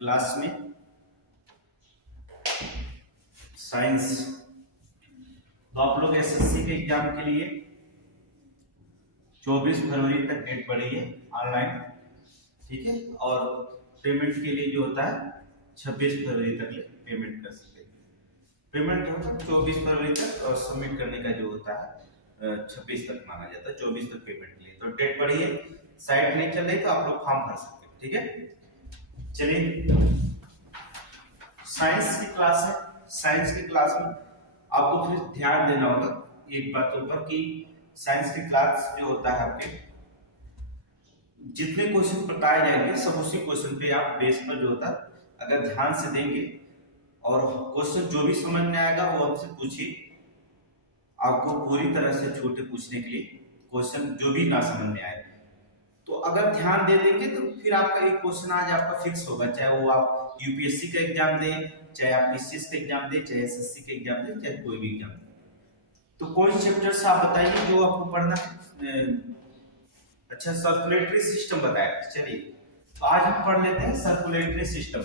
Class में science. तो आप लोग एसएससी के एग्जाम के लिए 24 फरवरी तक डेट बढ़ी है ऑनलाइन, ठीक है। और पेमेंट के लिए जो होता है 26 फरवरी तक पेमेंट कर सकते हैं। पेमेंट होता है 24 फरवरी तक और सबमिट करने का जो होता है 26 तक माना जाता है, 24 तक पेमेंट के लिए। तो डेट बढ़ी है, साइट नहीं चल रही तो आप लोग फॉर्म भर सकते हैं, ठीक है। चलिए, साइंस की क्लास है। साइंस की क्लास में आपको फिर ध्यान देना होगा एक बातों पर कि साइंस की क्लास जो होता है आपके जितने क्वेश्चन बताए जाएंगे सब उसी क्वेश्चन पे आप बेस पर जो होता है अगर ध्यान से देंगे और क्वेश्चन जो भी समझ में आएगा वो हमसे पूछिए। आपको पूरी तरह से छूटे पूछने के लिए, क्वेश्चन जो भी ना समझ में आए तो अगर ध्यान दे देंगे तो फिर आपका एक क्वेश्चन आज आपका फिक्स होगा, चाहे वो आप यूपीएससी का एग्जाम दें, चाहे आप पीसीएस का एग्जाम दें, चाहे एसएससी का एग्जाम दें, चाहे कोई भी एग्जाम दें। तो कोई चैप्टर से आप बताइए जो आपको पढ़ना है। अच्छा, सर्कुलेटरी सिस्टम बताया, चलिए तो आज हम पढ़ लेते हैं सर्कुलेटरी सिस्टम।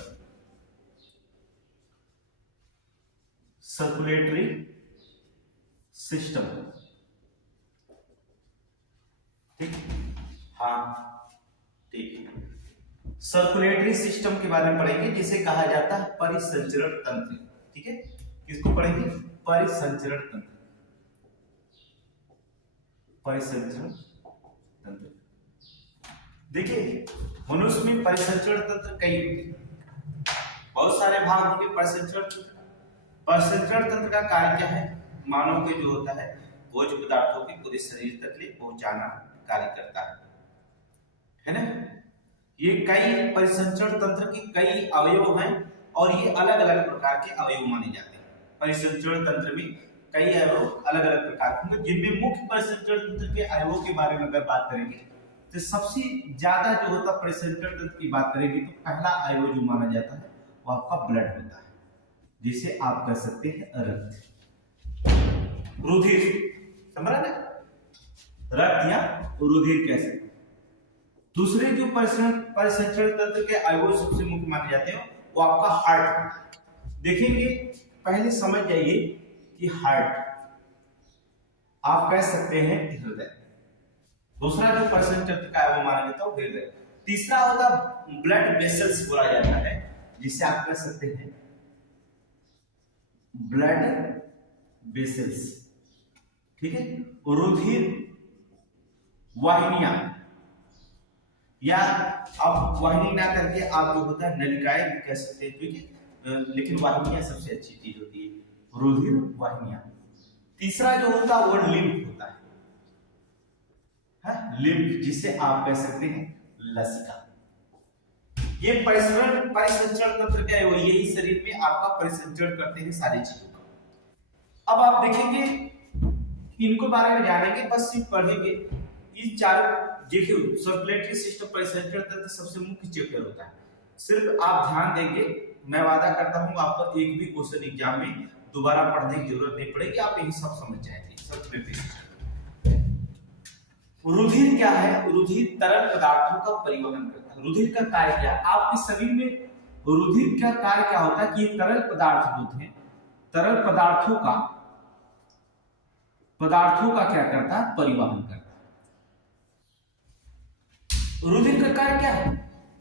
सर्कुलेटरी सिस्टम, ठीक, हाँ ठीक है। सर्कुलेटरी सिस्टम के बारे में पढ़ेंगे जिसे कहा जाता है परिसंचरण तंत्र, ठीक है। किसको पढ़ेंगे? परिसंचरण तंत्र। परिसंचरण तंत्र, देखिए मनुष्य में परिसंचरण तंत्र कई होते हैं, बहुत सारे भाग होंगे परिसंचरण तंत्र। परिसंचरण तंत्र का कार्य क्या है? मानव के जो होता है भोज्य पदार्थों के पूरे शरीर तक ले पहुंचाना कार्य करता है ना। ये कई परिसंचरण तंत्र के कई अवयव हैं और ये अलग अलग प्रकार के अवयव माने जाते हैं। परिसंचरण तंत्र में कई अवयव अलग अलग प्रकार के होंगे, जिनमें मुख्य परिसंचरण तंत्र के अवयवों के बारे में अगर बात करेंगे तो सबसे ज्यादा जो होता है परिसंचरण तंत्र की बात करेंगे तो पहला अवयव जो माना जाता है वो आपका ब्लड होता है, जिसे आप कह सकते हैं रक्त, रुधिर, समझ रहे ना, रक्त या रुधिर कह सकते हैं। दूसरे जो परिसंचरण तंत्र के अवयव सबसे मुख्य माने जाते हैं वो आपका हार्ट होता है। देखेंगे पहले समझ जाइए कि हार्ट आप कह सकते हैं हृदय। दूसरा जो परिसंचरण तंत्र का अवयव माना जाता है वो हृदय। तीसरा होता ब्लड वेसल्स बोला जाता है, जिसे आप कह सकते हैं ब्लड वेसल्स, ठीक है। रुधिर वाहिनियां, या आप वाहिनी ना करके आप जो होता है नलिकाएं भी कह सकते हैं, ठीक है, लेकिन वाहिनियां सबसे अच्छी चीज होती है, रुधिर वाहिनियां। तीसरा जो होता है वो लिम्फ होता है, लिम्फ, जिसे आप कह सकते हैं लसिका। ये परिसंचरण तंत्र क्या है? यही शरीर में आपका परिसंचरण करते हैं सारी चीजों का। अब आप देखेंगे इनको बारे में जानेंगे, बस सिर्फ पढ़ेंगे इन चारों। देखिए सर्कुलेटरी सिस्टम परिसंचरण तंत्र सबसे मुख्य चैप्टर होता है। सिर्फ आप ध्यान देंगे, मैं वादा करता हूं आपको एक भी क्वेश्चन एग्जाम में दोबारा पढ़ने की जरूरत नहीं पड़ेगी, आप यही सब समझ जाएंगे। सर्कुलेटरी सिस्टम, रुधिर क्या है? रुधिर तरल पदार्थों का परिवहन करता है। रुधिर का कार्य क्या है? आपके शरीर में रुधिर का कार्य क्या होता है कि ये तरल पदार्थ होते हैं, तरल पदार्थों का क्या करता है? परिवहन करता है। रुधिर का कार्य क्या है?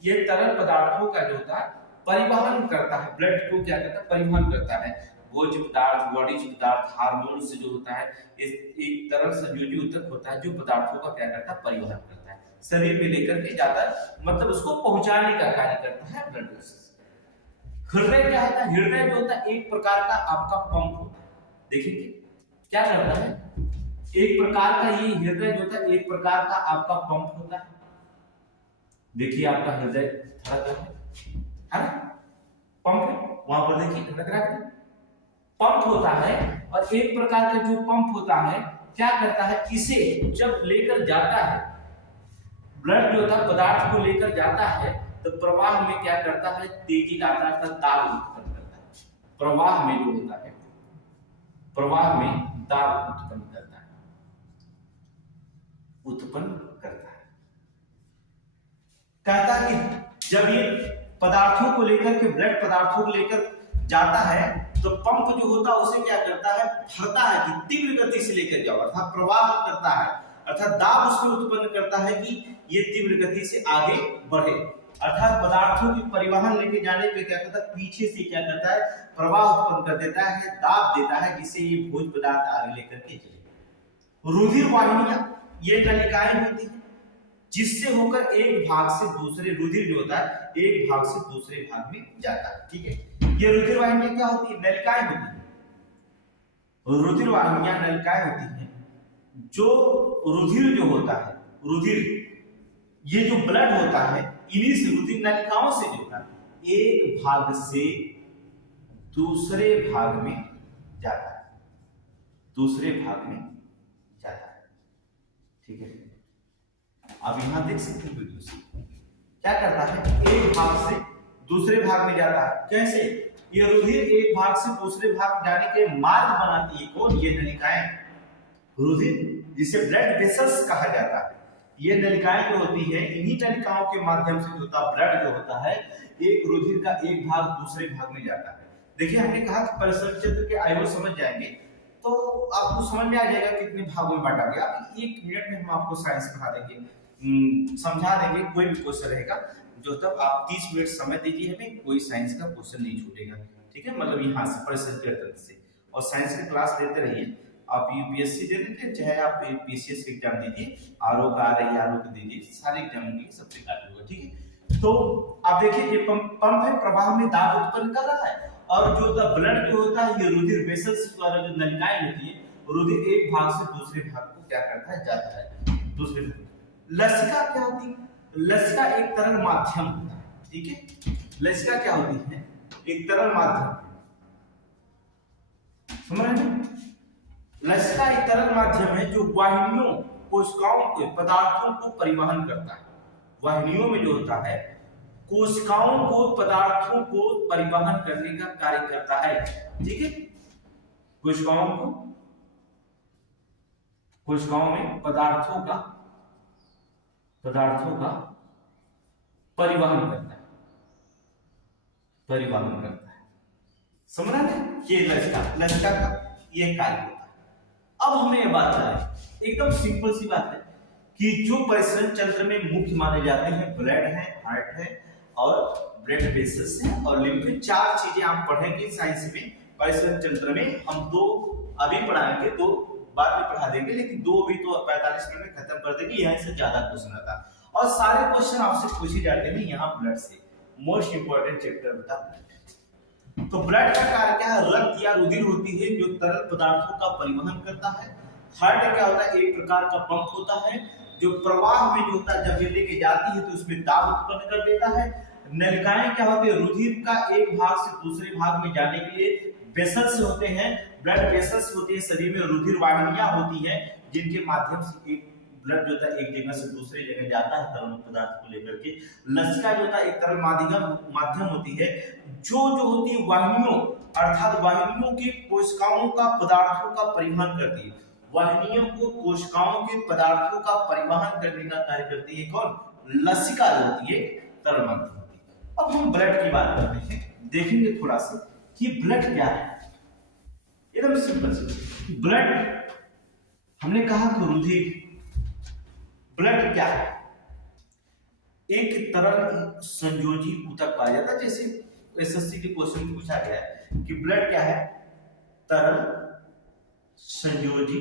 ये तरल पदार्थों का जो होता है परिवहन करता है, ब्लड को क्या करता है? परिवहन करता है। भोज्य पदार्थ, बॉडी पदार्थ, हार्मोन से जो होता है एक तरल संयोजी ऊतक होता है जो पदार्थों का क्या करता है? परिवहन करता है, शरीर में लेकर के जाता है, मतलब उसको पहुंचाने का कार्य करता है ब्लड वेसल्स। हृदय क्या होता है? हृदय जो होता है एक प्रकार का आपका पंप होता है। देखेंगे क्या करता है? एक प्रकार का ये हृदय जो होता है एक प्रकार का आपका पंप होता है। देखिए आपका हृदय धड़क रहा है ना, पंप है वहां पर, देखिए धड़क रहा है, पंप होता है। और एक प्रकार का जो पंप होता है क्या करता है? इसे जब लेकर जाता है, ब्लड जो होता है पदार्थ को लेकर जाता है तो प्रवाह में क्या करता है? तेजी लाता है, दाब उत्पन्न करता है। प्रवाह में जो होता है, प्रवाह में दाब उत्पन्न करता है, कहता है कि जब ये पदार्थों को लेकर के, ब्लड पदार्थों को लेकर जाता है, तो पंप जो होता है उसे क्या करता है, भरता है कि तीव्र गति से लेकर जाओ, अर्थात प्रवाह करता है, अर्थात दाब उसमें उत्पन्न करता है कि ये तीव्र गति से आगे बढ़े। अर्थात पदार्थों की परिवहन लेके जाने पे क्या करता है, पीछे से क्या करता है, प्रवाह उत्पन्न कर देता है, दाब देता है, जिससे ये भोज्य पदार्थ आगे लेकर के चले। रुधिर वाहिनियां ये नलिकाएं होती है, जिससे होकर एक भाग से दूसरे, रुधिर जो होता है एक भाग से दूसरे भाग में जाता है। ठीक है, ये रुधिर वाहिनियां क्या होती है, नलिकाएं होती है। रुधिर वाहिनियां नलिकाएं होती हैं, जो रुधिर जो होता है, रुधिर ये जो ब्लड होता है, इन्हीं से, रुधिर नलिकाओं से जो होता है, एक भाग से दूसरे भाग में जाता है, दूसरे भाग में जाता है। ठीक है, अब यहां देख सकते हैं वीडियो से क्या करता है, एक भाग से दूसरे भाग में जाता है। कैसे, ये रुधिर एक भाग से दूसरे भाग जाने के मार्ग बनाती है कौन, ये नलिकाएं, रुधिर, जिसे ब्लड वेसल्स कहा जाता है। ये नलिकाएं जो होती है, इन्हीं नलिकाओं के माध्यम से जो होता है, ब्लड जो होता है, एक रुधिर का एक भाग दूसरे भाग में जाता है। देखिए, हमने कहा कि परिसर क्षेत्र के आयु समझ जाएंगे तो आपको समझ में आ जाएगा कितने भागों में बांटा गया। अब 1 मिनट में हम आपको साइंस पढ़ा देंगे, समझा देंगे। कोई भी क्वेश्चन रहेगा जो तब आप 30 मिनट समय दीजिए, हमें कोई साइंस का क्वेश्चन नहीं छूटेगा। ठीक है, मतलब यहाँ से परिसर क्षेत्र से, और साइंस की क्लास लेते रहिए। आप यूपीएससी दे दीजिए, चाहे आप पीसीएस एग्जाम दीजिए, आरओ का आ रही है आरओ का दीजिए, सारे एग्जाम के सबसे काफी होगा। ठीक है, तो आप देखिए, ये पंप है, प्रवाह में दाब उत्पन्न कर रहा है, और जो ब्लड जो होता है, ये रुधिर वेसल्स द्वारा जो नलिकाएं होती है, रुधिर एक भाग से दूसरे भाग को क्या करता है, जाता है दूसरे भाग। लसिका क्या होती है, लसिका एक तरल माध्यम होता है। ठीक है, लसिका क्या होती है, एक तरल माध्यम, समझ रहे हैं। लसिका एक तरल माध्यम है जो वाहिनियों, कोशिकाओं के पदार्थों को परिवहन करता है। वाहिनियों में जो होता है, कोशिकाओं को, पदार्थों को परिवहन करने का कार्य करता है। ठीक है, कोशिकाओं को, कोशिकाओं में पदार्थों का परिवहन करता है, परिवहन करता है। समझ रहे हैं, ये लसिका का ये कार्य होता है। अब हमने ये बात करी, एकदम सिंपल सी बात है कि जो परिसरण तंत्र में मुख्य माने जाते हैं, ब्लड है, हार्ट है, और ब्लड वेसल्स है, और लिम्फ। 4 चीजें आप पढ़ेंगे साइंस में। परिसरण तंत्र में हम 2 अभी पढ़ाएंगे, 2 बाद में पढ़ा देंगे, लेकिन 2 भी तो 45 मिनट में खत्म कर देंगे। यहाँ से ज्यादा क्वेश्चन आता है, और सारे क्वेश्चन आपसे पूछे जाते हैं यहाँ ब्लड से। मोस्ट इंपोर्टेंट चैप्टर होता है ब्लड। तो ब्लड का कार्य क्या है, रक्त या रुधिर होती है जो तरल पदार्थों का परिवहन करता है। हार्ट क्या होता है, एक प्रकार का पंप होता है जो प्रवाह में जो होता है, जब ये लेके जाती है तो उसमें दाब उत्पन्न कर देता है। नलिकाएं क्या होती है, रुधिर का एक भाग से दूसरे भाग में जाने के लिए वेसल्स होते हैं, ब्लड वेसल्स होते हैं शरीर में। रुधिर वाहिनियां होती हैं जिनके माध्यम से एक ब्लड जो होता है एक जगह से दूसरी जगह जाता है तरल पदार्थ को लेकर के। लसिका जो होता है एक तरल माध्यम होती है जो होती है वाहिनियों, अर्थात वाहिनियों के कोशिकाओं का पदार्थों का परिवहन करती है। वाहिनियों को कोशिकाओं के पदार्थों का परिवहन करने का कार्य करती है कौन, लसिका जो होती है तरल माध्यम होती है। अब हम ब्लड की बात करते हैं, देखेंगे थोड़ा सा कि ब्लड क्या है। एकदम सिंपल से, ब्लड हमने कहा कि रुधिर, ब्लड क्या है, एक तरल संयोजी ऊतक पाया जाता है। जैसे एसएससी के क्वेश्चन में पूछा गया है कि ब्लड क्या है, तरल संयोजी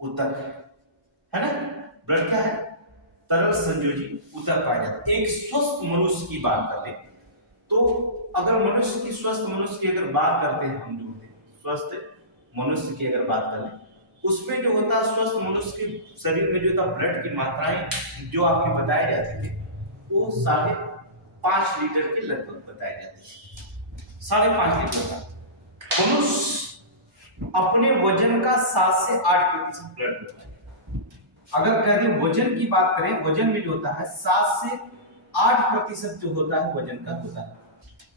ऊतक है ना। ब्लड क्या है, तरल संयोजी ऊतक पाया जाता है। एक स्वस्थ मनुष्य की बात कर ले तो, अगर मनुष्य की, स्वस्थ मनुष्य की अगर बात करते हैं हम, जो स्वस्थ मनुष्य की अगर बात करें, उसमें जो होता है स्वस्थ मनुष्य के शरीर में जो होता ब्लड की मात्राएं जो आपकी बताई जाती है वो 5.5 लीटर के लगभग बताई जाती है। 5.5 लीटर का मनुष्य अपने वजन का 7 से 8% ब्लड होता है। अगर कहते हैं वजन की बात करें, वजन में जो होता है 7 से 8% जो होता है वजन का होता है।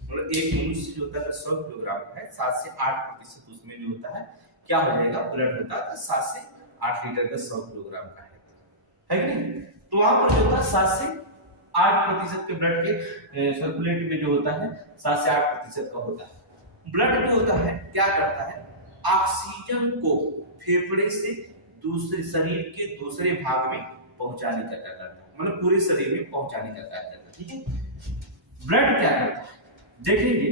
मतलब एक मनुष्य जो होता है 100 किलोग्राम है, 7 से 8% उसमें जो होता है क्या हो जाएगा, ब्लड होता है 7 से 8 लीटर का 100 किलोग्राम का है कि नहीं। तो वहां पर जो होता है 7 से 8% के ब्लड के सर्कुलेट में जो होता है 7 से 8% का होता है। ब्लड जो होता है क्या करता है, ऑक्सीजन को फेफड़े से दूसरे शरीर के दूसरे भाग में पहुंचाने का कार्य करता है, मतलब पूरे शरीर में पहुंचाने का कार्य करता है। ठीक है, ब्लड क्या करता है देखेंगे,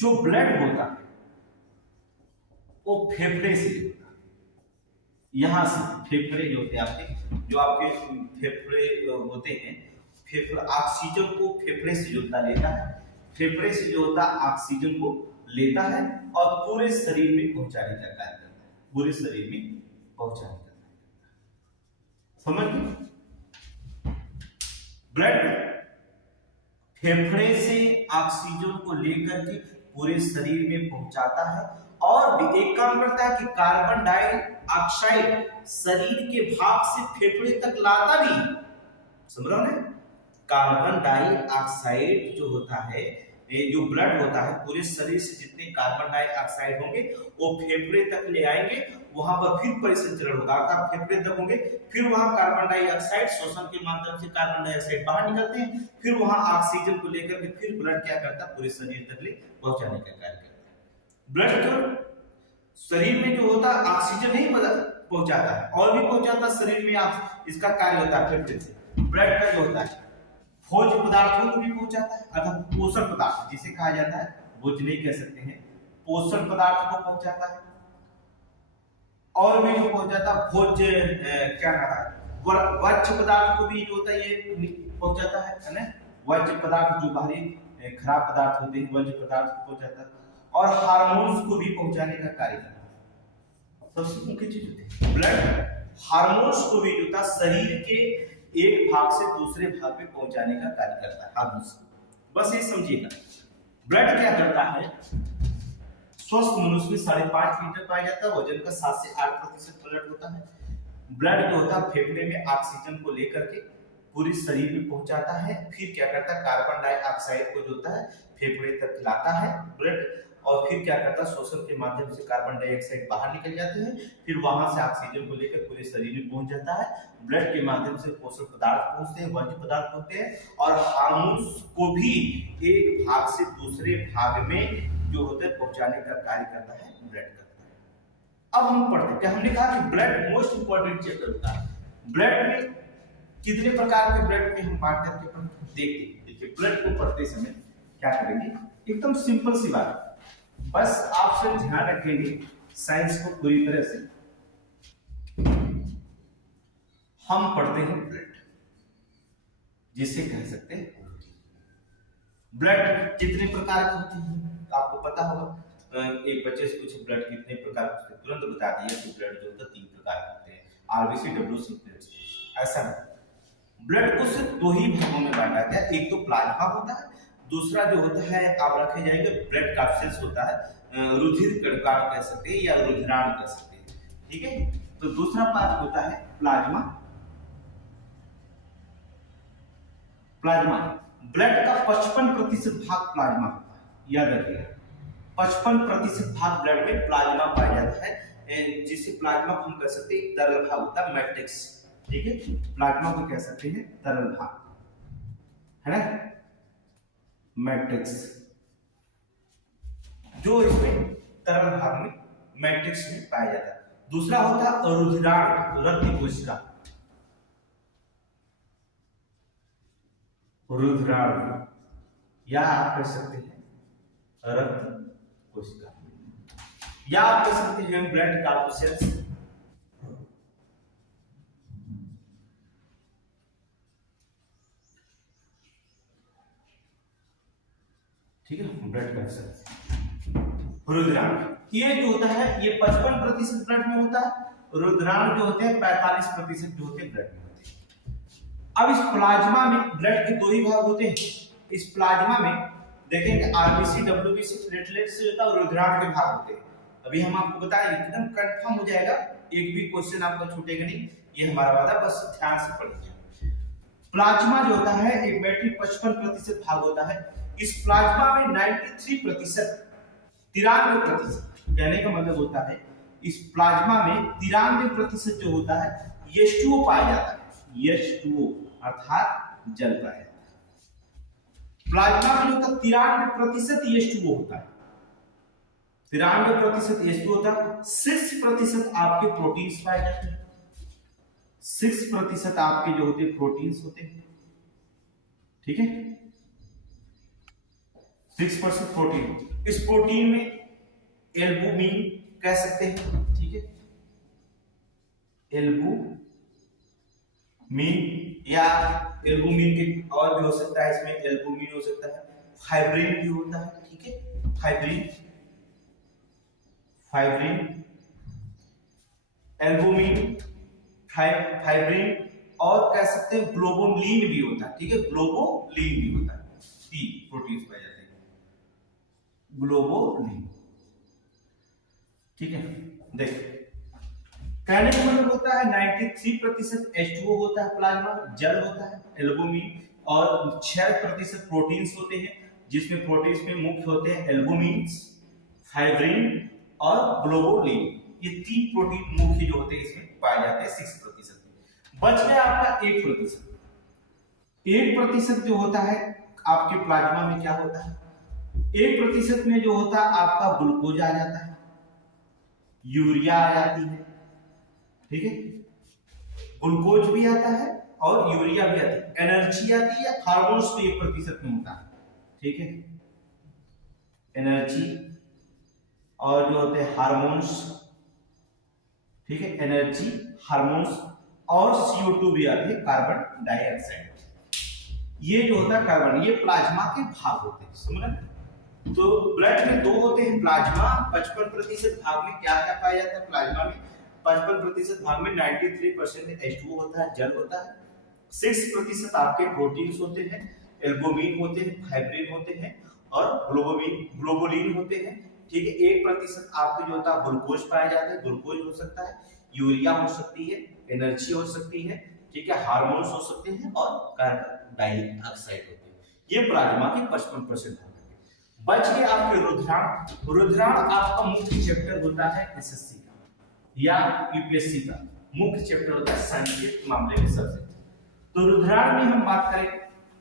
जो ब्लड होता है वो फेफड़े से, यहां से फेफड़े जो होते हैं आपके, जो आपके फेफड़े होते हैं, फेफड़ा ऑक्सीजन को फेफड़े से जोता लेता है, फेफड़े से जो होता है ऑक्सीजन को लेता है और पूरे शरीर में पहुंचाने का कार्य करता है, पूरे शरीर में पहुंचाने का कार्य। समझ गए, ब्लड फेफड़े से ऑक्सीजन को लेकर के पूरे शरीर में पहुंचाता है और भी एक काम करता है कि कार्बन डाइऑक्साइड शरीर के भाग से फेफड़े तक लाता भी। समझ रहे हो, कार्बन डाइऑक्साइड जो होता है, ये जो ब्लड होता है पूरे शरीर से जितने कार्बन डाइऑक्साइड होंगे वो फेफड़े तक ले आएंगे, वहां पर फिर परिसंचरण होगा, अर्थात फेफड़े तक होंगे, फिर वहां कार्बन डाइऑक्साइड शोषण के माध्यम से कार्बन डाइऑक्साइड बाहर निकलते हैं, फिर वहां ऑक्सीजन को लेकर के फिर ब्लड क्या करता है, पूरे शरीर तक ले पहुंचाने का कार्य करता है। ब्लड जो शरीर में जो होता है ऑक्सीजन नहीं पहुंचाता है, और भी पहुंचाता है शरीर में, इसका कार्य होता है फेफड़े से। ब्लड का जो होता है भोज्य पदार्थों को भी पहुंचाता है, अर्थात पोषण पदार्थ जिसे कहा जाता है, भोज्य नहीं कह सकते हैं, पोषण पदार्थ को पहुंचाता है, और भी जो पहुंचाता है भोज्य क्या कहा है, वर्ज्य पदार्थ को भी जो होता है ये पहुंचाता है ना, वर्ज्य पदार्थ जो बाहरी खराब पदार्थ होते हैं वर्ज्य पदार्थ को पहुंचाता है, और हार्मोन्स को भी पहुंचाने का कार्य करता है। सबसे मुख्य चीज होती है ब्लड हार्मोन्स को भी जो था शरीर के एक भाग से दूसरे भाग में पहुंचाने का कार्य करता है, हार्मोन्स। बस ये समझिएगा, ब्लड क्या करता है, स्वस्थ मनुष्य में 5.5 लीटर पाया जाता है, वजन का 7 से 8% ब्लड होता है। ब्लड जो होता है फेफड़े में ऑक्सीजन को लेकर के पूरे शरीर में पहुंचाता है, फिर क्या करता है कार्बन डाइऑक्साइड को जो होता है फेफड़े तक लाता है ब्लड, और फिर क्या करता है शोषण के माध्यम से कार्बन डाइऑक्साइड बाहर निकल जाते हैं, फिर वहां से ऑक्सीजन को लेकर पूरे शरीर में पहुंच जाता है। ब्लड के माध्यम से पोषक पदार्थ पहुंचते हैं, वर्ज्य पदार्थ होते हैं, और हार्मोन्स को भी एक भाग से दूसरे भाग में जो होते हैं पहुंचाने का कार्य करता है, ब्लड करता है। अब हम पढ़ते हैं, हमने कहा कि ब्लड मोस्ट इंपॉर्टेंट चैप्टर होता है। ब्लड में कितने प्रकार के ब्लड के हम बात करके देखिए, ब्लड को पढ़ते समय क्या करेंगे, एकदम सिंपल सी बात, बस आप सब ध्यान रखेंगे साइंस को पूरी तरह से। हम पढ़ते हैं ब्लड, जिसे कह सकते हैं ब्लड कितने प्रकार के होते हैं आपको पता होगा। एक बच्चे से पूछे ब्लड कितने प्रकार के, तुरंत बता दिया कि ब्लड जो होता है 3 प्रकार के होते हैं, आरबीसी, डब्ल्यूसी, प्लेटलेट्स। ऐसा नहीं, ब्लड को सिर्फ 2 ही भागों में बांटा गया, एक तो प्लाज्मा होता है, दूसरा जो होता है आप रखे जाएंगे ब्लड कैप्सूल्स होता है, रुधिर कणिका कह सकते हैं या रुधिराण कह सकते हैं। ठीक है, तो दूसरा पार्ट होता है प्लाज्मा। प्लाज्मा ब्लड का 55% भाग प्लाज्मा होता है, याद रखिएगा 55% भाग ब्लड में प्लाज्मा पाया जाता है, जिसे प्लाज्मा हम कह सकते हैं तरल भाग होता है, मैट्रिक्स। ठीक है, प्लाज्मा को कह सकते हैं तरल भाग, है ना, मैट्रिक्स, जो इसमें तरल भाग में मैट्रिक्स में पाया जाता है। दूसरा होता है रुधिराण, रक्त कोशिका, रुधिराण या आप कह सकते हैं रक्त कोशिका, या आप कह सकते हैं ब्लड कॉर्पसेल्स। ठीक है, ब्लड कॉर्पसेल्स, रुधिराण, ये जो होता है ये 55% ब्लड में होता है, रुधिराण जो होते हैं 45% जो होते हैं ब्लड में होते हैं। अब इस प्लाज्मा में ब्लड के 2 ही भाग होते हैं। इस प्लाज्मा में देखेंगे आरबीसी, डब्ल्यूबीसी, प्लेटलेट्स से होता है, और रुधिराण के भाग होते हैं। अभी हम आपको बताएंगे, एकदम कंफर्म हो जाएगा, एक भी क्वेश्चन आपका छूटेगा नहीं, ये हमारा वादा, बस ध्यान से पढ़िए। प्लाज्मा जो होता है एक बैटरी 55% भाग होता है। इस प्लाज्मा में 93%, 93%, कहने का मतलब होता है इस प्लाज्मा में 93% जो होता है H2O पाया जाता है, H2O। अर्थात जल पाया जाता है। प्लाज्मा में जो होता है 93% H2O होता है, 93% H2O होता है। 6% आपके प्रोटीन्स पाए जाते हैं, 6% आपके जो होते हैं प्रोटीन्स होते हैं, ठीक है, 6% प्रोटीन। इस प्रोटीन में एल्बुमिन कह सकते हैं, ठीक है, एल्बुमिन या एल्बुमिन के और भी हो सकता है, इसमें एल्बुमिन हो सकता है, फाइब्रिन भी होता है, ठीक है, फाइब्रिन, एल्बुमिन, फाइब्रिन और कह सकते हैं ग्लोबुलिन भी होता है, ठीक है, ग्लोबुलिन भी होता है। 3 प्रोटीन्स पाए जाते हैं, ग्लोबुलिन, ठीक है। देखिए कहने का मतलब होता है 93% H2O होता है प्लाज्मा में, जल होता है, एल्बुमिन, और 6% प्रोटीन्स होते हैं, जिसमें प्रोटीन्स में मुख्य होते हैं एल्बुमिन, फाइब्रिन और ग्लोबुलिन। ये 3 प्रोटीन मुख्य जो होते हैं इसमें पाए जाते हैं 6%। बच गया आपका 1%। 1% जो होता है आपके प्लाज्मा में क्या होता है, 1% में जो होता है आपका ग्लूकोज आ जाता है, यूरिया आ जाती है, ठीक है, ग्लूकोज भी आता है और यूरिया भी आता है, एनर्जी आती है, हार्मोन्स तो 1% में होता है, ठीक है, एनर्जी और जो होते हैं हार्मोन्स, ठीक है, एनर्जी, हार्मोन्स और CO2 भी आते हैं, कार्बन डाइऑक्साइड। ये जो होता है कार्बन, ये प्लाज्मा के भाग होते हैं, समझ रहे? तो ब्लड में 2 होते हैं प्लाज्मा, 55% भाग में क्या क्या पाया जाता है प्लाज्मा में, 55% भाग में 93% H2O होता है, जल होता है, 6% आपके प्रोटीन्स होते हैं, एल्बुमिन होते हैं, फाइब्रिन होते हैं और ग्लोबुलिन होते हैं, ठीक है। 1% आपके जो होता है ग्लूकोज पाया जाता है, ग्लूकोज हो सकता है, यूरिया हो सकती है, एनर्जी हो सकती है, ठीक है, हार्मोन्स हो सकते हैं और कार्बन डाइऑक्साइड होते हैं। ये प्लाज्मा के 55% बच के आपके रुधिराण। रुधिराण आपका मुख्य चैप्टर होता है एसएससी का या यूपीएससी का, मुख्य चैप्टर होता है संकेत मामले में सब्जेक्ट। तो रुधिराण में हम बात करें,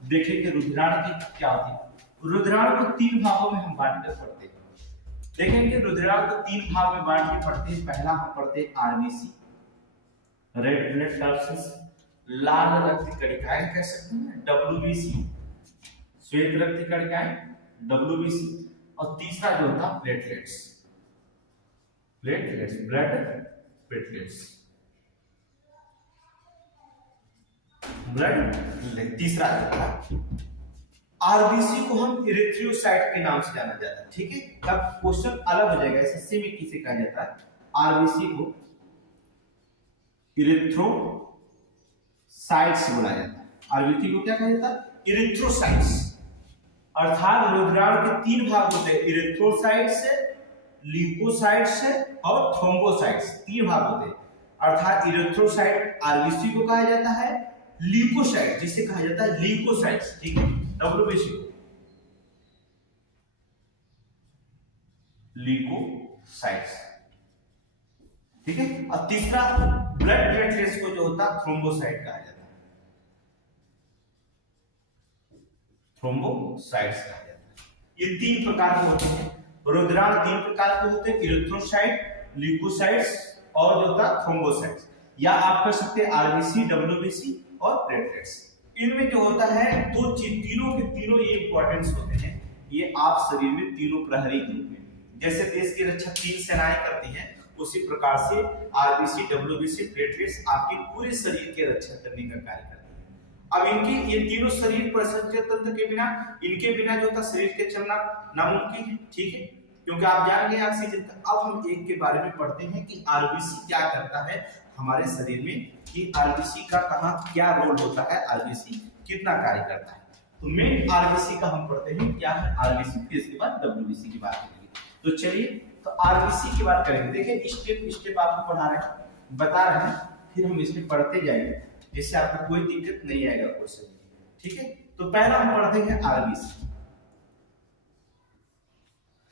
देखेंगे रुधिराण की क्या होती है। रुधिराण को 3 भागों में हम बांट कर पढ़ते हैं, देखेंगे रुधिराण को 3 भाग में बांट के पढ़ते हैं। पहला हम पढ़ते हैं आरबीसी, रेड ब्लड सेल्स, लाल रक्त कणिकाएं कह सकते हैं, डब्ल्यूबीसी, श्वेत रक्त कणिकाएं, डब्ल्यूबीसी, और तीसरा जो होता प्लेटलेट्स, ब्लड प्लेटलेट्स, ब्लड। तीसरा आरबीसी को हम इरिथ्रोसाइट के नाम से जाना जाता है, ठीक है। अब क्वेश्चन अलग हो जाएगा, एसएससी में किसे कहा जाता है, आरबीसी को इरिथ्रोसाइट्स बोला जाता है। आरबीसी को क्या कहा जाता है, इरिथ्रोसाइट्स। अर्थात रुधिराण के 3 भाग होते हैं, इरिथ्रोसाइट्स, ल्यूकोसाइट्स और थ्रोम्बोसाइट्स, 3 भाग होते हैं। अर्थात इरिथ्रोसाइट आरबीसी को कहा जाता है, ल्यूकोसाइट जिसे कहा जाता है ल्यूकोसाइट्स, ठीक है, डब्ल्यूबीसी को ल्यूकोसाइट्स, ठीक है। और तीसरा ब्लड प्लेटलेट्स को जो होता है थ्रोम्बोसाइट कहा जाता है, थ्रोम्बोसाइट्स कहा जाता है। ये 3 प्रकार के होते हैं। रुधिराण 3 प्रकार के होते हैं, इरिथ्रोसाइट, ल्यूकोसाइट्स और जो होता है थ्रोम्बोसाइट्स, या आप कर सकते हैं आरबीसी, डब्ल्यूबीसी और प्लेटलेट्स। इनमें जो होता है 2 चीज, तीनों के तीनों ये इंपॉर्टेंस होते हैं, ये आप शरीर में तीनों प्रहरी के रूप में, जैसे देश की रक्षा 3 सेनाएं करती हैं, उसी प्रकार से आरबीसी, डब्ल्यूबीसी, प्लेटलेट्स आपके पूरे शरीर के रक्षा करने का कार्य करते हैं। अब इनके ये तीनों शरीर परिसंचय तंत्र के बिना, इनके बिना जो होता शरीर के चलना नामुमकिन है, ठीक है, क्योंकि आप जान गए ऑक्सीजन का। अब हम एक के बारे में पढ़ते हैं कि आरबीसी क्या करता है हमारे शरीर में, कि आरबीसी का कहां क्या रोल होता है, आरबीसी कितना कार्य करता है। तो मेन आरबीसी का हम पढ़ते हैं क्या है आरबीसी, फिर इसके बाद डब्ल्यूबीसी की बात करेंगे। तो चलिए, तो आरबीसी की बात करेंगे। देखिए स्टेप स्टेप आपको पढ़ा रहे हैं, बता रहे हैं, फिर हम इसमें पढ़ते जाएंगे, जिससे आपको कोई दिक्कत नहीं आएगा क्वेश्चन, ठीक है। तो पहला हम पढ़ते हैं आरबीसी,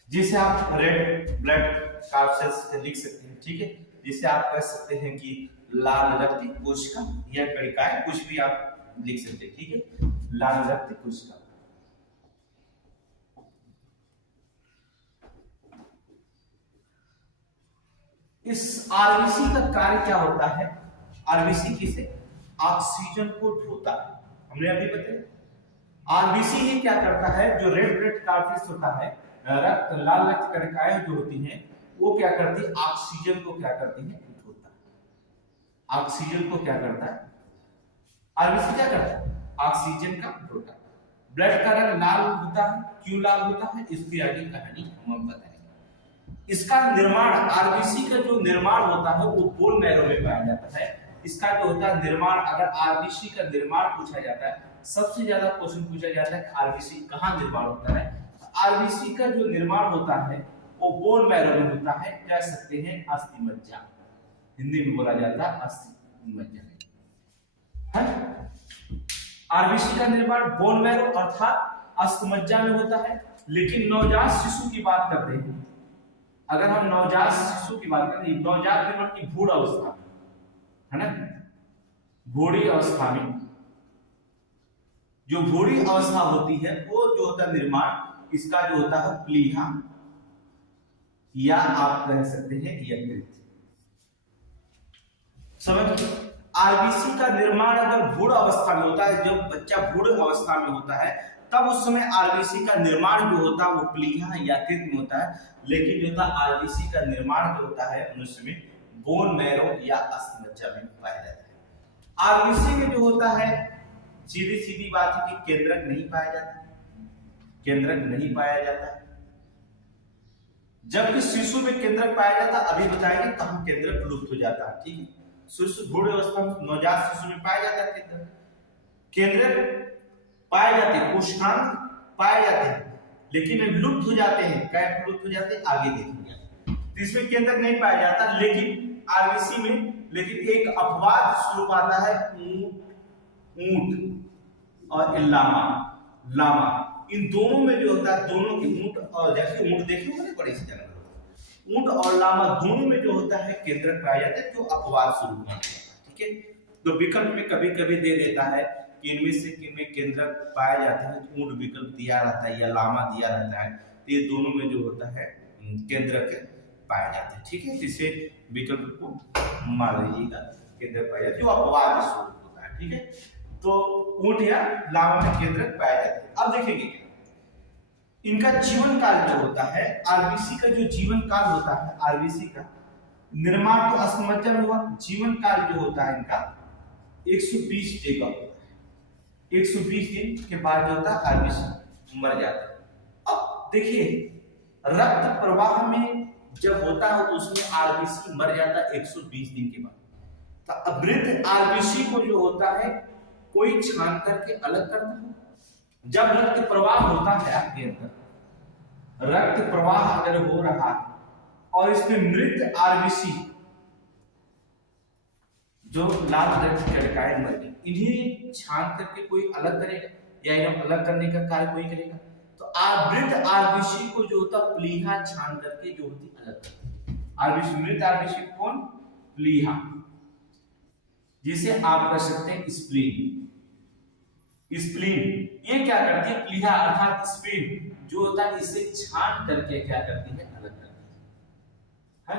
जिसे आप रेड ब्लड सेल्स लिख सकते हैं, ठीक है, जिसे आप कह सकते हैं कि लाल रक्त कोशिका या कणिकाएं, कुछ भी आप लिख सकते हैं, ठीक है, लाल रक्त कोशिका। इस आरबीसी का कार्य क्या होता है? आरबीसी किसे ऑक्सीजन को ढोता है, हमने अभी बताया। आरबीसी ही क्या करता है, जो रेड ब्लड कार्टिलेज होता है, रक्त लाल रक्त कणिकाएं जो होती हैं वो क्या करती है, ऑक्सीजन को क्या करती है, ढोता है। ऑक्सीजन को क्या करता है, आरबीसी क्या करता है, ऑक्सीजन का ढोता है। ब्लड का रंग लाल होता है, क्यों लाल होता है, इसकी आगे कहानी हम बताएंगे। इसका निर्माण, आरबीसी का जो निर्माण होता है वो बोन मैरो में पाया जाता है। इसका जो होता है निर्माण, अगर आरबीसी का निर्माण पूछा जाता है, सबसे ज्यादा क्वेश्चन पूछा जाता है आरबीसी कहाँ निर्माण होता है। आरबीसी का जो निर्माण होता है वो बोन मैरो में होता है, कह सकते हैं अस्थि मज्जा, हिंदी में बोला जाता है अस्थि मज्जा में। आरबीसी का निर्माण बोन मैरो अर्थात अस्थि मज्जा में होता है। लेकिन नवजात शिशु की बात करते हैं, अगर हम नवजात शिशु की बात करें, नवजात निर्माण की भ्रूण अवस्था में, है ना, भ्रूणी अवस्था में, जो भ्रूणी अवस्था होती है वो जो होता है निर्माण, इसका जो होता है प्लीहा या आप कह सकते हैं यकृत। समझिए, आरबीसी का निर्माण अगर भ्रूण अवस्था में होता है, जब बच्चा भ्रूण अवस्था में होता है तब उस समय आरबीसी का निर्माण जो होता है वो प्लीहा या यकृत में होता है। लेकिन जो था आरबीसी का निर्माण जो होता है मनुष्य में बोन मैरो या अस्थि मज्जा में पाया जाता है। आरबीसी में जो होता है, सीधी सीधी बात है कि केंद्रक नहीं पाया जाता, केंद्रक नहीं पाया जाता। जबकि शिशु में केंद्रक पाया जाता, अभी बताएंगे कहां केंद्रक लुप्त हो जाता है, ठीक है। शिशु भ्रूण अवस्था में, नवजात शिशु में पाया जाता है केंद्रक, केंद्रक पाए जाते हैं, कोशिकांग पाए जाते हैं, लेकिन लुप्त हो जाते हैं। कैसे लुप्त हो जाते हैं आगे देखेंगे। तो इसमें केंद्रक नहीं पाया जाता, लेकिन आरबीसी में लेकिन एक अपवाद स्वरूप आता है, ऊंट और लामा। लामा इन दोनों में जो होता है, दोनों के ऊंट और जैसे ऊंट देखे होंगे बड़े से जानवर, ऊंट और लामा दोनों में जो होता है केंद्रक पाया जाता है, जो अपवाद स्वरूप माना जाता है, ठीक है। तो विकल्प में कभी कभी दे देता है कि इनमें से किनमें केंद्रक पाया जाता है, तो ऊंट विकल्प दिया रहता है या लामा दिया रहता है, तो ये दोनों में जो होता है केंद्रक पाया जाता है, ठीक है। इसे विकल्प को मान लीजिएगा, केंद्रक पाया जाता है, जो अपवाद स्वरूप होता है, ठीक है। तो ऊंट या लामा में केंद्रक पाया जाता है। अब देखेंगे इनका जीवन काल जो होता है, आरबीसी का जो जीवन काल होता है, आरबीसी का निर्माण तो अस्थि मज्जा में हुआ, जीवन काल जो होता है इनका 120 डे का होता है। 120 दिन के बाद जो होता है आरबीसी मर जाता है। अब देखिए, रक्त प्रवाह में जब होता है तो उसमें आरबीसी मर जाता है 120 दिन के बाद। तो मृत आरबीसी को जो होता है कोई छान करके अलग करता है। जब रक्त प्रवाह होता है आपके अंदर, रक्त प्रवाह अगर हो रहा है और इसमें मृत आरबीसी जो लाल रक्त कणिकाएं मर गई, इन्हें छान करके कोई अलग करेगा या इन्हें अलग करने का कार्य कोई करेगा। तो मृत आरबीसी को जो होता प्लीहा छान करके जो होती अलग करती। आरबीसी, मृत आरबीसी कौन, प्लीहा, जिसे आप कह सकते हैं स्प्लीन। स्प्लीन ये क्या करती है, प्लीहा अर्थात स्प्लीन जो होता है इसे छान करके क्या करती है, अलग करती है,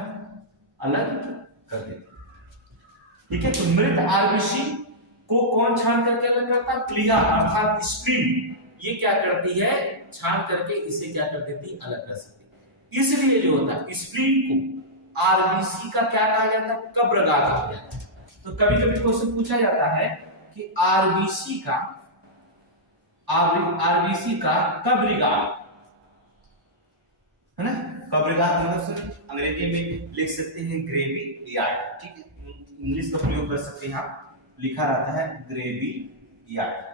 अलग कर देती है, ठीक है। तो मृत आरबीसी को कौन छान करके अलग करता है, प्लीहा अर्थात स्प्लीन ये क्या करती है, छान करके इसे क्या कर देती है, अलग कर सकती है। इसलिए जो होता है स्प्लीन को आरबीसी का क्या कहा जाता है, कब्रगाह कहा जाता है। तो कभी कभी क्वेश्चन पूछा जाता है कि आरबीसी का कब्रगाह, है ना, कब्रगाह मतलब अंग्रेजी में लिख सकते हैं ग्रेवी यार्ड, ठीक है। इंग्लिश का प्रयोग कर सकते हैं आप, लिखा रहता है ग्रेवी यार्ड।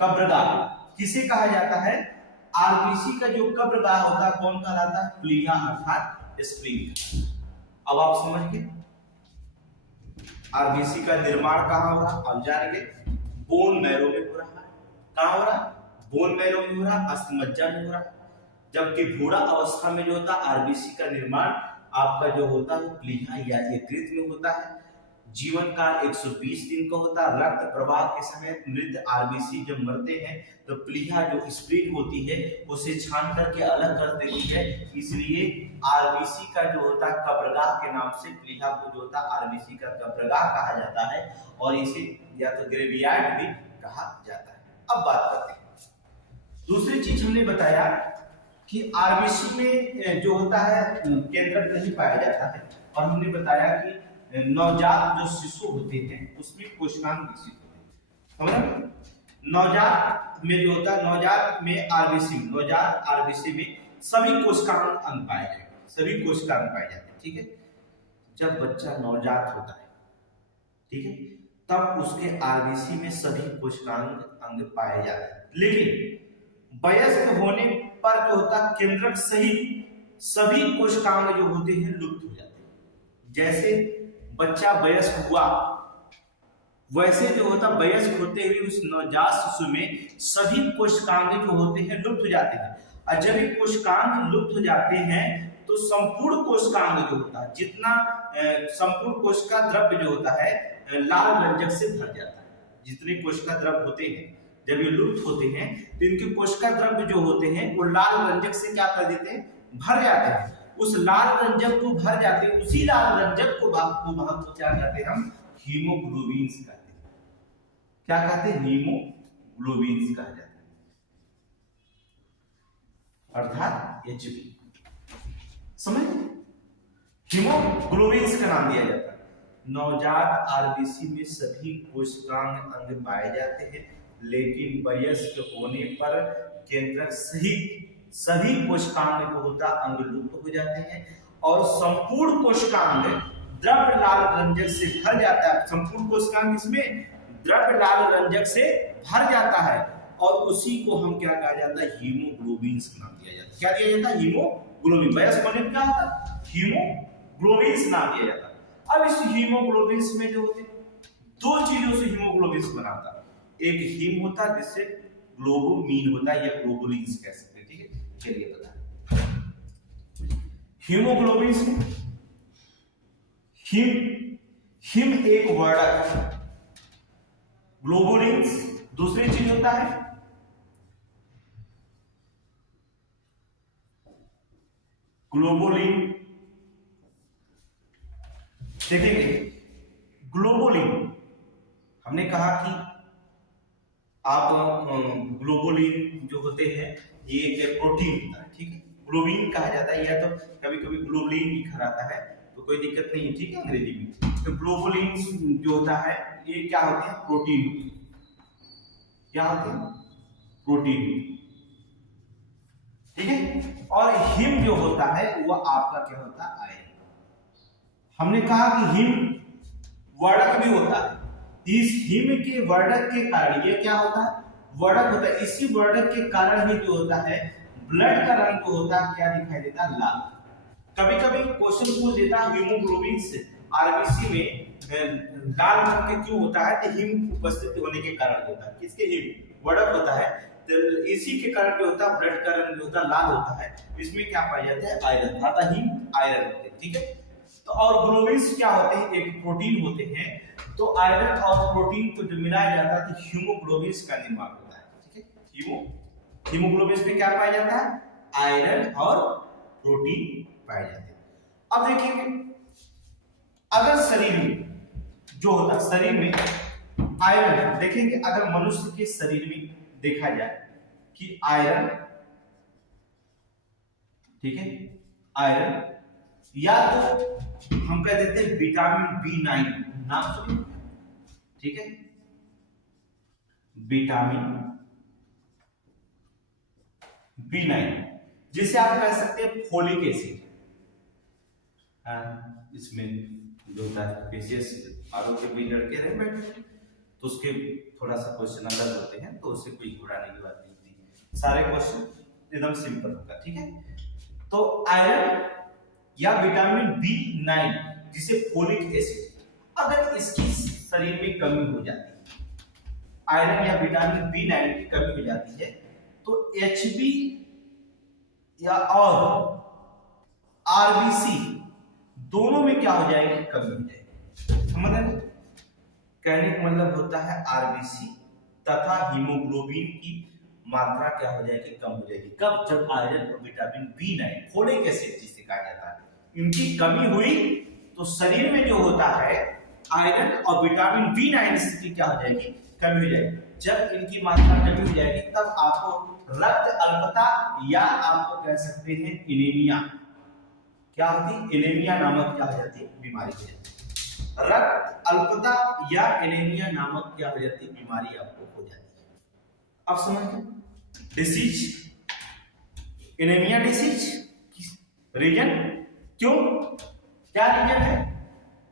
कब्रगाह किसे कहा जाता है, आरबीसी का जो कब्रगाह होता है कौन कहलाता है, प्लीहा अर्थात स्प्लीन। अब आप समझ गए आरबीसी का निर्माण कहां हो रहा, अब जानेंगे बोन मैरो में हो रहा है। कहां हो रहा, बोन मैरो में हो रहा, अस्थि मज्जा में हो रहा। जबकि भ्रूण अवस्था में जो होता है आरबीसी का निर्माण आपका जो होता है प्लीहा या यकृत में होता है। जीवन काल 120 दिन का होता है। रक्त प्रवाह के समय मृत आरबीसी जब मरते हैं तो प्लीहा जो स्प्लीन होती है उसे छान करके अलग कर देती है, इसलिए आरबीसी का जो होता है कब्रगाह के नाम से प्लीहा को जो होता है आरबीसी का कब्रगाह कहा जाता है, और इसे या तो ग्रेवयार्ड भी कहा जाता है। अब बात करते हैं दूसरी चीज, हमने बताया कि आरबीसी में जो होता है केंद्रक नहीं पाया जाता है, और हमने बताया कि नवजात जो शिशु होते हैं उसमें कोशिकांग विकसित होते हैं। नवजात में जो होता है, नवजात में आरबीसी में सभी कोशिकांग अंग पाए जाते हैं, सभी कोशिकांग पाए जाते हैं, ठीक है। जब बच्चा नवजात होता है, ठीक है, तब उसके आरबीसी में सभी कोशिकांग अंग पाए जाते हैं, लेकिन वयस्क होने पर जो होता है केंद्रक सहित सभी कोशिकांग जो होते हैं लुप्त हो जाते हैं। जैसे बच्चा वयस्क हुआ, वैसे जो होता वयस्क होते हुए उस नवजात शिशु में सभी कोशिकांग जो होते हैं लुप्त हो जाते हैं, और जब ये कोशिकांग लुप्त हो जाते हैं तो संपूर्ण कोशिकांग जो होता है, जितना संपूर्ण कोशिका द्रव्य जो होता है लाल रंजक से भर जाता है। जितने कोशिका द्रव्य होते हैं जब ये लुप्त होते हैं तो इनके कोशिका द्रव्य जो होते हैं वो लाल रंजक से क्या कर देते हैं, भर जाते हैं। उस लाल रंजक को भर जाते हैं, उसी लाल रंजक को भाग को क्या कहते हैं हम, हीमोग्लोबिन्स कहते हैं। क्या कहते हैं, हीमोग्लोबिन्स कहा जाता है, अर्थात एचबी। समझ, हीमोग्लोबिन्स का नाम दिया जाता है। नवजात आरबीसी में सभी कोशिकांग अंग पाए जाते हैं, लेकिन वयस्क होने पर केंद्रक सहित सभी कोशिकांग जो होता अंग लुप्त हो जाते हैं, और संपूर्ण कोशिकांग द्रव्य लाल रंजक से भर जाता है। संपूर्ण कोशिकांग इसमें द्रव्य लाल रंजक से भर जाता है, और उसी को हम क्या कहा जाता है, हीमोग्लोबिन्स का नाम दिया जाता है। क्या दिया जाता है, हीमोग्लोबिन। वयस्क होने पर क्या होता है, हीमोग्लोबिन्स नाम दिया जाता है। अब इस हीमोग्लोबिन्स में जो होते हैं दो चीजों से हीमोग्लोबिन्स बनाता है, एक हीम होता है जिससे ग्लोबुमिन होता है या ग्लोबुलिन्स कह सकते हैं, ठीक है। चलिए बता, हीमोग्लोबिन्स में हिम एक वर्णक, ग्लोबुलिन्स दूसरी चीज होता है ग्लोबुलिन। देखेंगे ग्लोबुलिन, हमने कहा कि आप ग्लोबुलिन जो होते हैं ये एक प्रोटीन होता है, ठीक है। ग्लोबिन कहा जाता है, या तो कभी कभी ग्लोबुलिन लिखा रहता है तो कोई दिक्कत नहीं है, ठीक है, अंग्रेजी में। तो ग्लोबुलिन जो होता है ये क्या होते हैं, प्रोटीन होती है। क्या होते हैं, प्रोटीन, ठीक है। और हिम जो होता है वह आपका क्या होता है, आयरन। हमने कहा कि हिम वर्णक भी होता है, इस हिम के वर्णक के कारण ये क्या होता है, वर्णक होता है। इसी वर्णक के कारण ही जो होता है ब्लड का रंग जो होता है क्या दिखाई देता है, लाल। कभी कभी क्वेश्चन पूछ देता है हीमोग्लोबिन से आरबीसी में लाल रंग के क्यों होता है, तो हिम उपस्थित होने के कारण होता है। किसके, हिम वर्णक होता है, तो इसी के कारण जो होता है ब्लड का रंग जो होता है लाल होता है। इसमें क्या पाया जाता है, आयरन, अर्थात हिम आयरन होते हैं, ठीक है। तो और ग्लोबिन्स क्या होते हैं, एक प्रोटीन होते हैं। तो आयरन और प्रोटीन को जो मिलाया जाता है तो हीमोग्लोबिन्स का निर्माण होता है, ठीक है। हीमोग्लोबिन्स में क्या पाया जाता है, आयरन और प्रोटीन पाए जाते हैं। अब देखेंगे अगर शरीर में जो होता है, शरीर में आयरन, देखेंगे अगर मनुष्य के शरीर में देखा जाए कि आयरन, ठीक है, आयरन या तो हम कह देते हैं विटामिन B9, नाम सुनिए, ठीक है, विटामिन B9, जिसे आप कह सकते हैं फोलिक एसिड। इसमें जो होता है विशेष आरोग्य भी लड़के रहे बैठे तो उसके थोड़ा सा क्वेश्चन अलग होते हैं, तो उससे कोई घबराने की बात नहीं होती, सारे क्वेश्चन एकदम सिंपल होगा, ठीक है। तो आयरन या विटामिन B9 जिसे फोलिक एसिड, अगर इसकी शरीर में कमी हो जाती है, आयरन या विटामिन B9 की कमी हो जाती है, तो HB या और RBC दोनों में क्या हो जाएगी, कमी हो जाएगी। समझ रहे हैं? कहने का मतलब होता है आरबीसी तथा हीमोग्लोबिन की मात्रा क्या हो जाएगी, कम हो जाएगी। कब? जब आयरन और विटामिन B9 फोलिक एसिड जिसे कहा जाता है इनकी कमी हुई तो शरीर में जो होता है आयरन और विटामिन B9 की क्या हो जाएगी, कमी हो जाएगी। जब इनकी मात्रा कमी हो जाएगी तब आपको रक्त अल्पता या आपको कह सकते हैं एनीमिया क्या होती, एनीमिया नामक क्या हो जाती है, बीमारी हो जाती है। रक्त अल्पता या एनीमिया नामक क्या हो जाती है, बीमारी आपको हो जाती है। अब समझिए डिसीज, एनीमिया डिसीज रीजन क्यों, क्या रीजन है?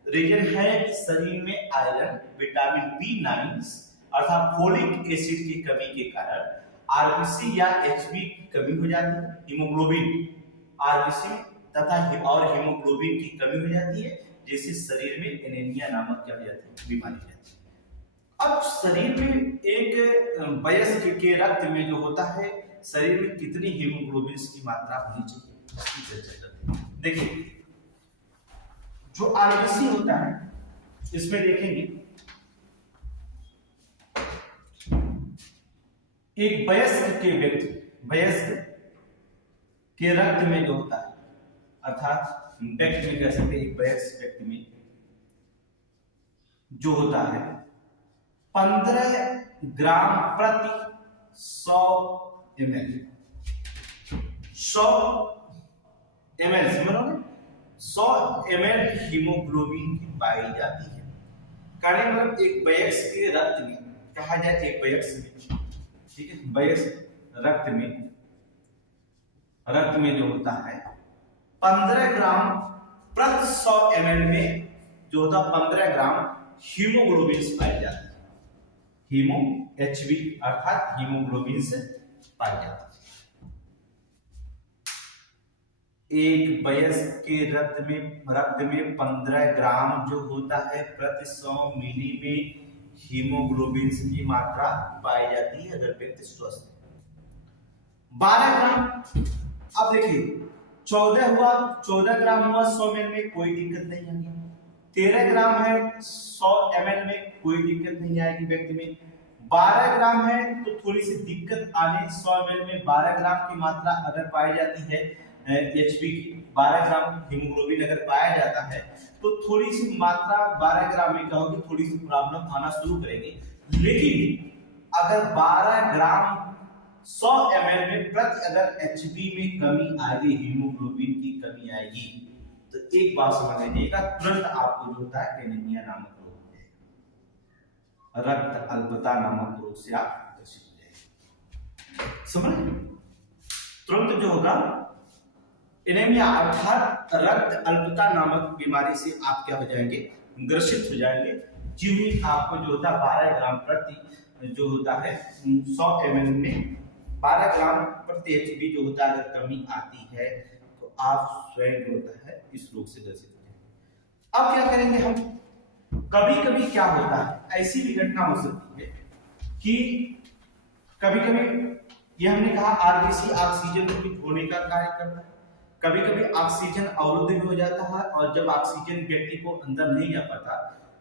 रीजन है कि शरीर में आयरन विटामिन B9 अर्थात फोलिक एसिड की कमी के कारण आरबीसी या एचबी की कमी हो जाती है, हीमोग्लोबिन आरबीसी तथा और हीमोग्लोबिन की कमी हो जाती है, जिससे शरीर में एनीमिया नामक क्या हो जाती है, बीमारी हो जाती है। अब शरीर में एक वयस्क के रक्त में जो होता है शरीर में कितनी हीमोग्लोबिन की मात्रा होनी चाहिए इसकी चर्चा करते हैं। देखिए जो आरबीसी होता है इसमें देखेंगे एक वयस्क के रक्त में जो होता है अर्थात व्यक्ति में कह सकते हैं एक वयस्क व्यक्ति में जो होता है 15 ग्राम प्रति 100 ml 100 ml समझोगे 100 ml हीमोग्लोबिन की पाई जाती है। कहने मतलब एक वयस्क के रक्त में कहा जाए एक वयस्क में, ठीक है, वयस्क रक्त में जो होता है 15 ग्राम प्रति 100 ml में जो होता 15 ग्राम हीमोग्लोबिन पाई जाती है, हीमो एचबी अर्थात हीमोग्लोबिन से पाई जाती है। एक वयस्क के रक्त में 15 ग्राम जो होता है प्रति 100 मिली में हीमोग्लोबिन की मात्रा पाई जाती है अगर व्यक्ति स्वस्थ है। 12 ग्राम, अब देखिए 14 ग्राम हुआ 100 ml में कोई दिक्कत नहीं आएगी। 13 ग्राम है 100 ml में कोई दिक्कत नहीं आएगी व्यक्ति में। 12 ग्राम है तो थोड़ी सी दिक्कत आने 100 ml में 12 ग्राम की मात्रा अगर पाई जाती है एचबी की 12 ग्राम हीमोग्लोबिन अगर पाया जाता है तो थोड़ी सी मात्रा 12 ग्राम में क्या होगी, थोड़ी सी प्रॉब्लम आना शुरू करेगी। लेकिन अगर 12 ग्राम 100 ml में प्रति अगर एचबी में कमी आएगी, हीमोग्लोबिन की कमी आएगी तो एक बात समझ लीजिएगा तुरंत आपको जो होता है एनीमिया नामक रोग हो जाएगा, रक्त अल्पता नामक रोग से आप ग्रसित हो जाएंगे। समझ तुरंत जो होगा एनीमिया अर्थात रक्त अल्पता नामक बीमारी से आप क्या हो जाएंगे, ग्रसित हो जाएंगे। जिन्हें आपको जो होता है 12 ग्राम प्रति जो होता है 100 ml में 12 ग्राम प्रति एचबी जो होता है अगर कमी आती है तो आप स्वयं जो होता है इस रोग से ग्रसित हो जाएंगे। अब क्या करेंगे हम, कभी कभी क्या होता है ऐसी भी घटना हो सकती है कि कभी कभी ये हमने कहा आरबीसी ऑक्सीजन को ढोने का कार्य करता है, कभी कभी ऑक्सीजन अवरुद्ध भी हो जाता है और जब ऑक्सीजन व्यक्ति को अंदर नहीं जा पाता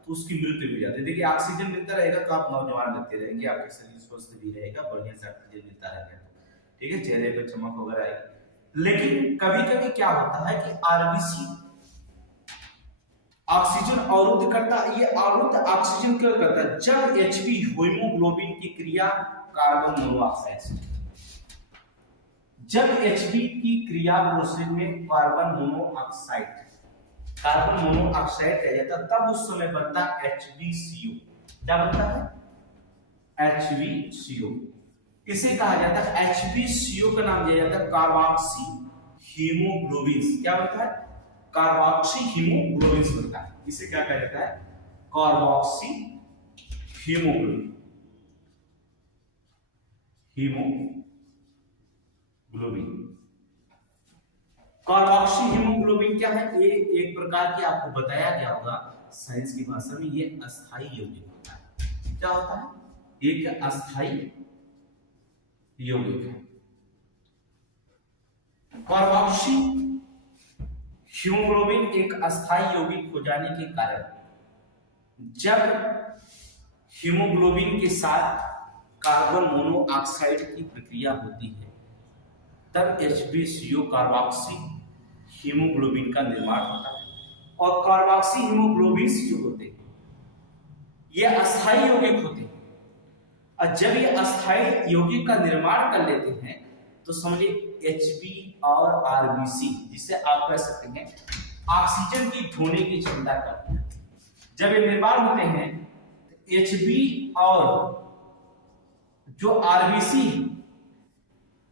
तो उसकी मृत्यु भी हो जाती है। देखिए ऑक्सीजन मिलता रहेगा तो आप नौजवान लगते रहेंगे, आपके शरीर स्वस्थ भी रहेगा, बढ़िया से ऑक्सीजन मिलता रहेगा, ठीक है, चेहरे पर चमक वगैरह आएगी। लेकिन कभी कभी क्या होता है कि आरबीसी ऑक्सीजन अवरुद्ध करता है। ये अवरुद्ध ऑक्सीजन क्यों करता है? जब एचबी हीमोग्लोबिन की क्रिया कार्बन मोनोऑक्साइड से, जब एचबी की क्रिया प्रोसेस में कार्बन मोनोऑक्साइड कह जाता है तब उस समय बनता HbCO। क्या बनता है? HbCO। इसे कहा जाता है HbCO का नाम दिया जाता है कार्बोक्सी हीमोग्लोबिन। क्या बनता है? कार्बोक्सी हीमोग्लोबिन बनता है। इसे क्या कहा जाता है? कार्बोक्सी हीमोग्लोबिन कार्बोक्सी हीमोग्लोबिन क्या है? ये एक प्रकार की आपको बताया गया होगा साइंस की भाषा में, ये अस्थाई यौगिक होता है। क्या होता है? एक अस्थाई यौगिक है। कार्बोक्सी हीमोग्लोबिन एक अस्थाई यौगिक हो जाने के कारण जब हीमोग्लोबिन के साथ कार्बन मोनोऑक्साइड की प्रक्रिया होती है तब HbCO कार्बोक्सी हीमोग्लोबिन का निर्माण होता है। और कार्बोक्सी हीमोग्लोबिन जो होते हैं ये अस्थायी यौगिक होते हैं, और जब ये अस्थायी यौगिक का निर्माण कर लेते हैं तो समझिए Hb और RBC, जिसे आप कह सकते हैं ऑक्सीजन की ढोने की क्षमता कम है। जब ये निर्माण होते हैं तो Hb और जो RBC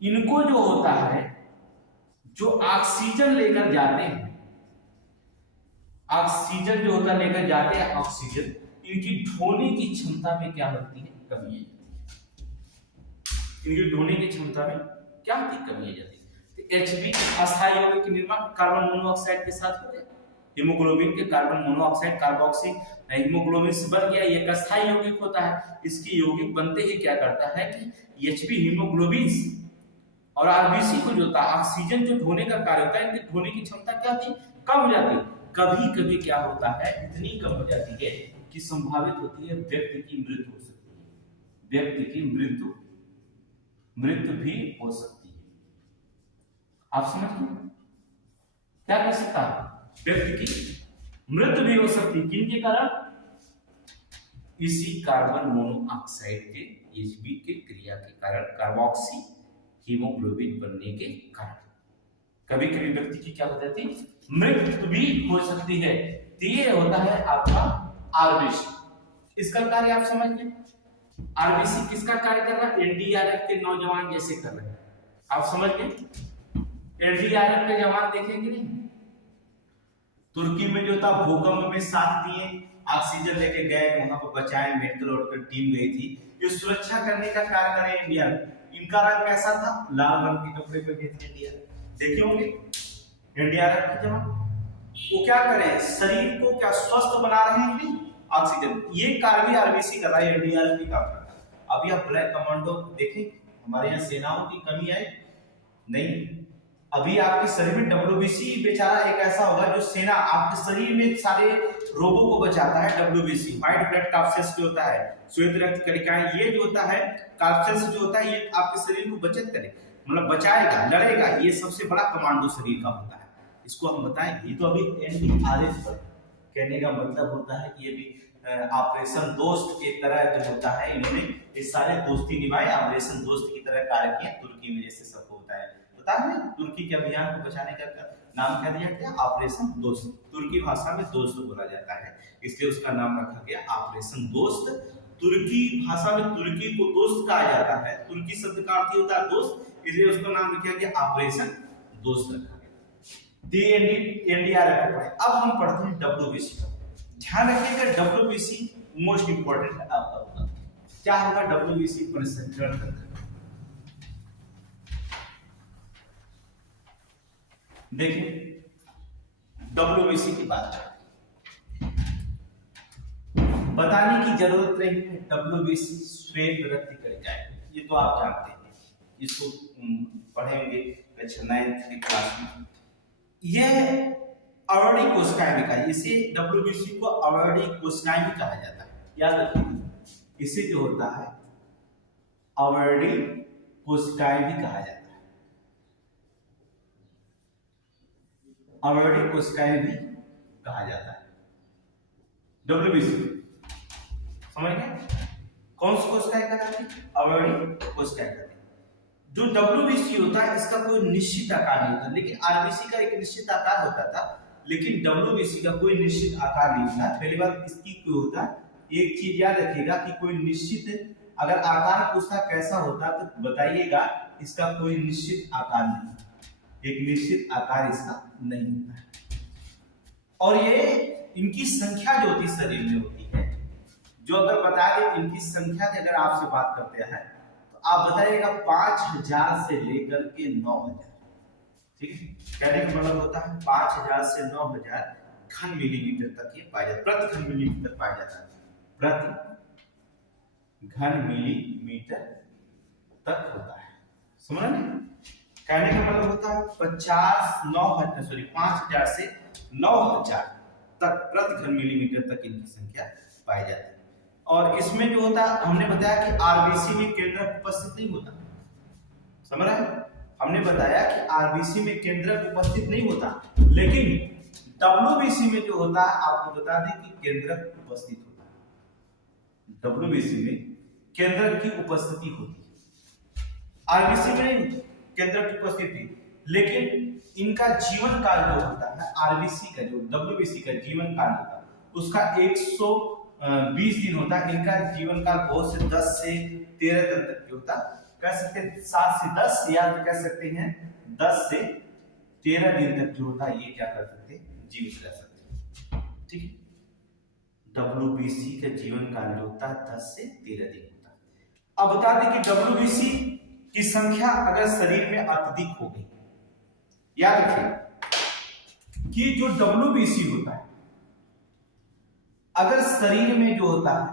इनको जो होता है, जो ऑक्सीजन लेकर जाते हैं, ऑक्सीजन जो होता लेकर जाते हैं ऑक्सीजन, इनकी ढोने की क्षमता में क्या होती है? कमी है। इनकी ढोने की क्षमता में क्या होती है? कमी आ जाती है। तो Hb अस्थायी यौगिक के निर्माण कार्बन मोनोऑक्साइड के साथ होते हैं। हीमोग्लोबिन के कार्बन मोनोऑक्साइड कार्बोक्सी हीमोग्लोबिन से बन गया, ये एक अस्थायी यौगिक होता है। इसके यौगिक बनते ही क्या करता है कि Hb हीमोग्लोबिन और RBC को जो होता है ऑक्सीजन जो ढोने का कार्य होता है, इनकी ढोने की क्षमता क्या होती है? कम हो जाती है। कभी कभी क्या होता है, इतनी कम हो जाती है कि संभावित होती है व्यक्ति की मृत्यु हो सकती है। व्यक्ति की मृत्यु भी हो सकती है। आप समझ गए क्या कर सकता है? व्यक्ति की मृत्यु भी हो सकती है। किनके कारण? इसी कार्बन मोनोऑक्साइड के Hb के क्रिया के कारण, कार्बोक्सी हीमोग्लोबिन बनने के कारण कभी कभी व्यक्ति की क्या हो जाती है? मृत्यु भी हो सकती है। तो ये होता है आपका RBC। इसका कार्य आप समझ गए। RBC किसका कार्य कर रहा है? NDRF के नौजवान जैसे कर रहे हैं। आप समझ गए। NDRF के जवान देखेंगे नहीं, तुर्की में जो था भूकंप में साथ दिए, ऑक्सीजन लेके गए, वहां पर बचाए, मेडिकल और टीम गई थी। ये सुरक्षा करने का कार्य करे इंडिया। इनका रंग कैसा था? लाल रंग के कपड़े पहने थे इंडिया, देखे होंगे NDRF के जवान। वो क्या करें? शरीर को क्या स्वस्थ बना रहे हैं कि ऑक्सीजन, ये कार्य भी RBC कर रहा है, NDRF भी काम कर रहा है। अभी आप ब्लैक कमांडो देखें, हमारे यहाँ सेनाओं की कमी आई नहीं। अभी आपके शरीर में WBC बेचारा एक ऐसा होगा जो सेना आपके शरीर में सारे रोगों को बचाता है। WBC व्हाइट ब्लड कॉर्पसेल्स जो होता है, श्वेत रक्त कणिकाएं, ये जो होता है कॉर्पसेल्स जो होता है, ये आपके शरीर को बचत करे, मतलब बचाएगा, लड़ेगा। ये सबसे बड़ा कमांडो शरीर का होता है। इसको हम बताएंगे। ये तो अभी NDRF पर कहने का मतलब होता है कि ये भी ऑपरेशन दोस्त के तरह जो होता है, इन्होंने ये सारे दोस्ती निभाए, ऑपरेशन दोस्त की तरह कार्य किया तुर्की में, जैसे सबको होता है। पता है तुर्की के अभियान को बचाने का नाम क्या दिया गया? ऑपरेशन दोस्त। तुर्की भाषा में दोस्त बोला जाता है, इसलिए उसका नाम रखा गया ऑपरेशन दोस्त। तुर्की भाषा में तुर्की को दोस्त कहा जाता है। तुर्की शब्द का अर्थ होता है दोस्त, इसलिए उसका नाम रखा गया ऑपरेशन दोस्त रखा गया। NDRF पढ़े। अब हम पढ़ते हैं WBC। ध्यान रखिएगा WBC मोस्ट इंपोर्टेंट है आपका। क्या होगा WBC? परिसंचरण तंत्र। देखिए WBC की बात बताने की जरूरत नहीं है। WBC श्वेत रक्त कणिकाएं, ये तो आप जानते हैं, इसको पढ़ेंगे कक्षा 9th की क्लास में। यह अवर्डी कोशिकाएं भी कहा, इसे WBC को अवर्डी कोशिकाएं भी कहा जाता है। याद रखिए, इसे जो होता है अवर्डी कोशिकाएं भी कहा जाता है। अवर्डी कोशिकाएं भी कहा जाता है। WBC समझ गए? कौन सी कोशिकाएं कहलाती है? अवर्डी कोशिकाएं कहलाती है। जो WBC होता है इसका कोई निश्चित आकार नहीं होता, लेकिन RBC का एक निश्चित आकार होता था, लेकिन WBC का कोई निश्चित आकार नहीं होता। पहली बात इसकी क्यों होता है, एक चीज याद रखिएगा कि कोई निश्चित, अगर आकार पूछता कैसा होता तो बताइएगा, इसका कोई निश्चित आकार नहीं, एक निश्चित आकार इसका नहीं होता है। और ये इनकी संख्या जो होती शरीर में होती है, जो अगर बता दें इनकी संख्या की अगर आपसे बात करते हैं तो आप बताइएगा 5000 से लेकर के 9000। ठीक है, कहने का मतलब होता है 5000 से 9000 घन मिलीमीटर तक ये पाया जाता है, प्रति घन मिलीमीटर पाया जाता है, प्रति घन मिलीमीटर तक होता है। समझ रहे? कहने का मतलब होता है 5000 से 9000 तक प्रति घन मिलीमीटर तक इनकी संख्या पाए जाते हैं। और इसमें जो होता है, हमने बताया कि आरबीसी में केंद्रक उपस्थित नहीं होता, समझ रहे हैं? हमने बताया कि आरबीसी में केंद्रक उपस्थित नहीं होता, लेकिन डब्ल्यूबीसी में जो होता है, आपको बता दें कि केंद्रक उपस्थित होता है। डब्ल्यूबीसी में केंद्रक की उपस्थिति होती है, आरबीसी में केंद्रक की उपस्थिति, लेकिन इनका जीवन काल जो होता है, आरबीसी का जो डब्ल्यूबीसी का जीवन काल होता है उसका 120 दिन होता है। इनका जीवन काल बहुत से 10 से 13 दिन तक की होता है। कह सकते हैं 7 से 10 या तो कह सकते हैं 10 से 13 दिन तक जो होता है ये क्या कर सकते हैं, जीवित रह सकते हैं। ठीक है, डब्ल्यूबीसी का जीवन काल जो होता है 10 से 13 दिन होता है। अब बता दें कि डब्ल्यूबीसी की संख्या अगर शरीर में अत्यधिक हो गई, याद रखिए कि जो डब्ल्यूबीसी होता है अगर शरीर में जो होता है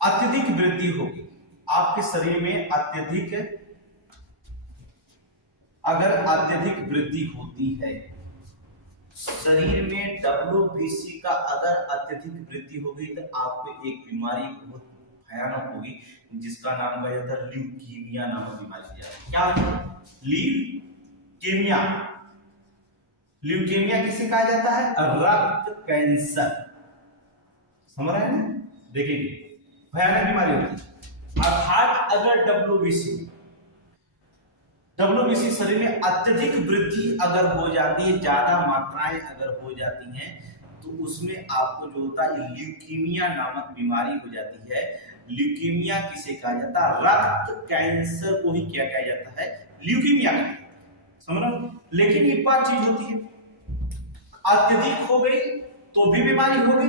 अत्यधिक वृद्धि होगी, आपके शरीर में अगर अत्यधिक वृद्धि होती है, शरीर में डब्ल्यूबीसी का अगर अत्यधिक वृद्धि होगी तो आपको एक बीमारी बहुत भयानक होगी जिसका नाम कहा जाता है ल्यूकीमिया नामक बीमारी। क्या ल्यूकीमिया? ल्यूकीमिया किसे कहा जाता है? रक्त कैंसर। समझ रहे हैं? देखिए भयानक बीमारी होती है। अर्थात अगर डब्ल्यूबीसी शरीर में अत्यधिक वृद्धि अगर हो जाती है, ज्यादा मात्राएं अगर हो जाती हैं, तो उसमें आपको जो होता है ल्यूकीमिया नामक बीमारी हो जाती है। ल्यूकीमिया किसे कहा जाता है? रक्त कैंसर को ही क्या कहा जाता है? ल्यूकीमिया कहा जाता है। समझ रहे? लेकिन एक बात चीज होती है, अत्यधिक हो गई तो भी बीमारी हो गई,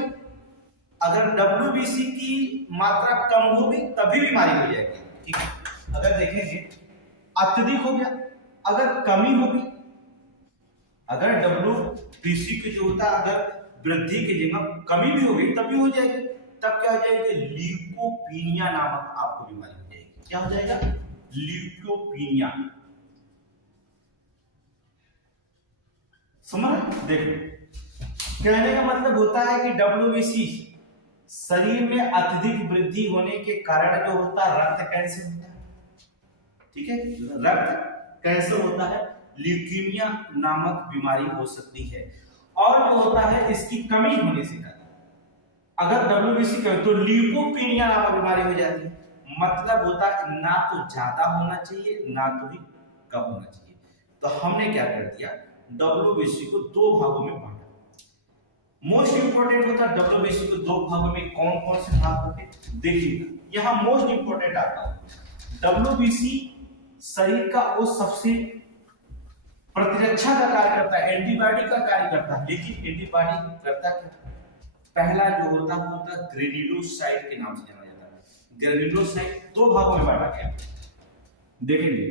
अगर डब्ल्यूबीसी की मात्रा कम हो गई तभी बीमारी हो जाएगी। ठीक है, अगर देखेंगे अत्यधिक हो गया, अगर कमी हो गई, अगर डब्ल्यूबीसी की जो होता है अगर वृद्धि की जगह कमी भी हो गई तब भी हो जाएगी। तब क्या हो जाएगी? ल्यूकोपीनिया नामक आपको बीमारी हो जाएगी। क्या हो जाएगा? ल्यूकोपीनिया। समझ? देखो कहने का मतलब होता है कि डब्ल्यूबीसी शरीर में अत्यधिक वृद्धि होने के कारण जो होता है रक्त कैंसर होता है। ठीक है, रक्त कैंसर होता है, ल्यूकीमिया नामक बीमारी हो सकती है। और जो होता है इसकी कमी होने से अगर डब्ल्यूबीसी कमी तो ल्यूकोपीनिया नामक बीमारी हो जाती है। मतलब होता है ना तो ज्यादा होना चाहिए ना तो ही कम होना चाहिए। तो हमने क्या कर दिया, डब्ल्यूबीसी को दो भागों में बांटा। मोस्ट इंपोर्टेंट होता है डब्ल्यूबीसी को दो भागों में कौन कौन से भाग होते हैं देखिए, यहां मोस्ट इंपोर्टेंट आता है डब्ल्यूबीसी शरीर का वो सबसे प्रतिरक्षा का कार्य करता है, एंटीबॉडी का कार्य करता है। लेकिन एंटीबॉडी करता क्या? पहला जो होता है ग्रेन्युलोसाइट के नाम से जाना जाता है। ग्रेन्युलोसाइट दो भागों में बांटा गया, देखेंगे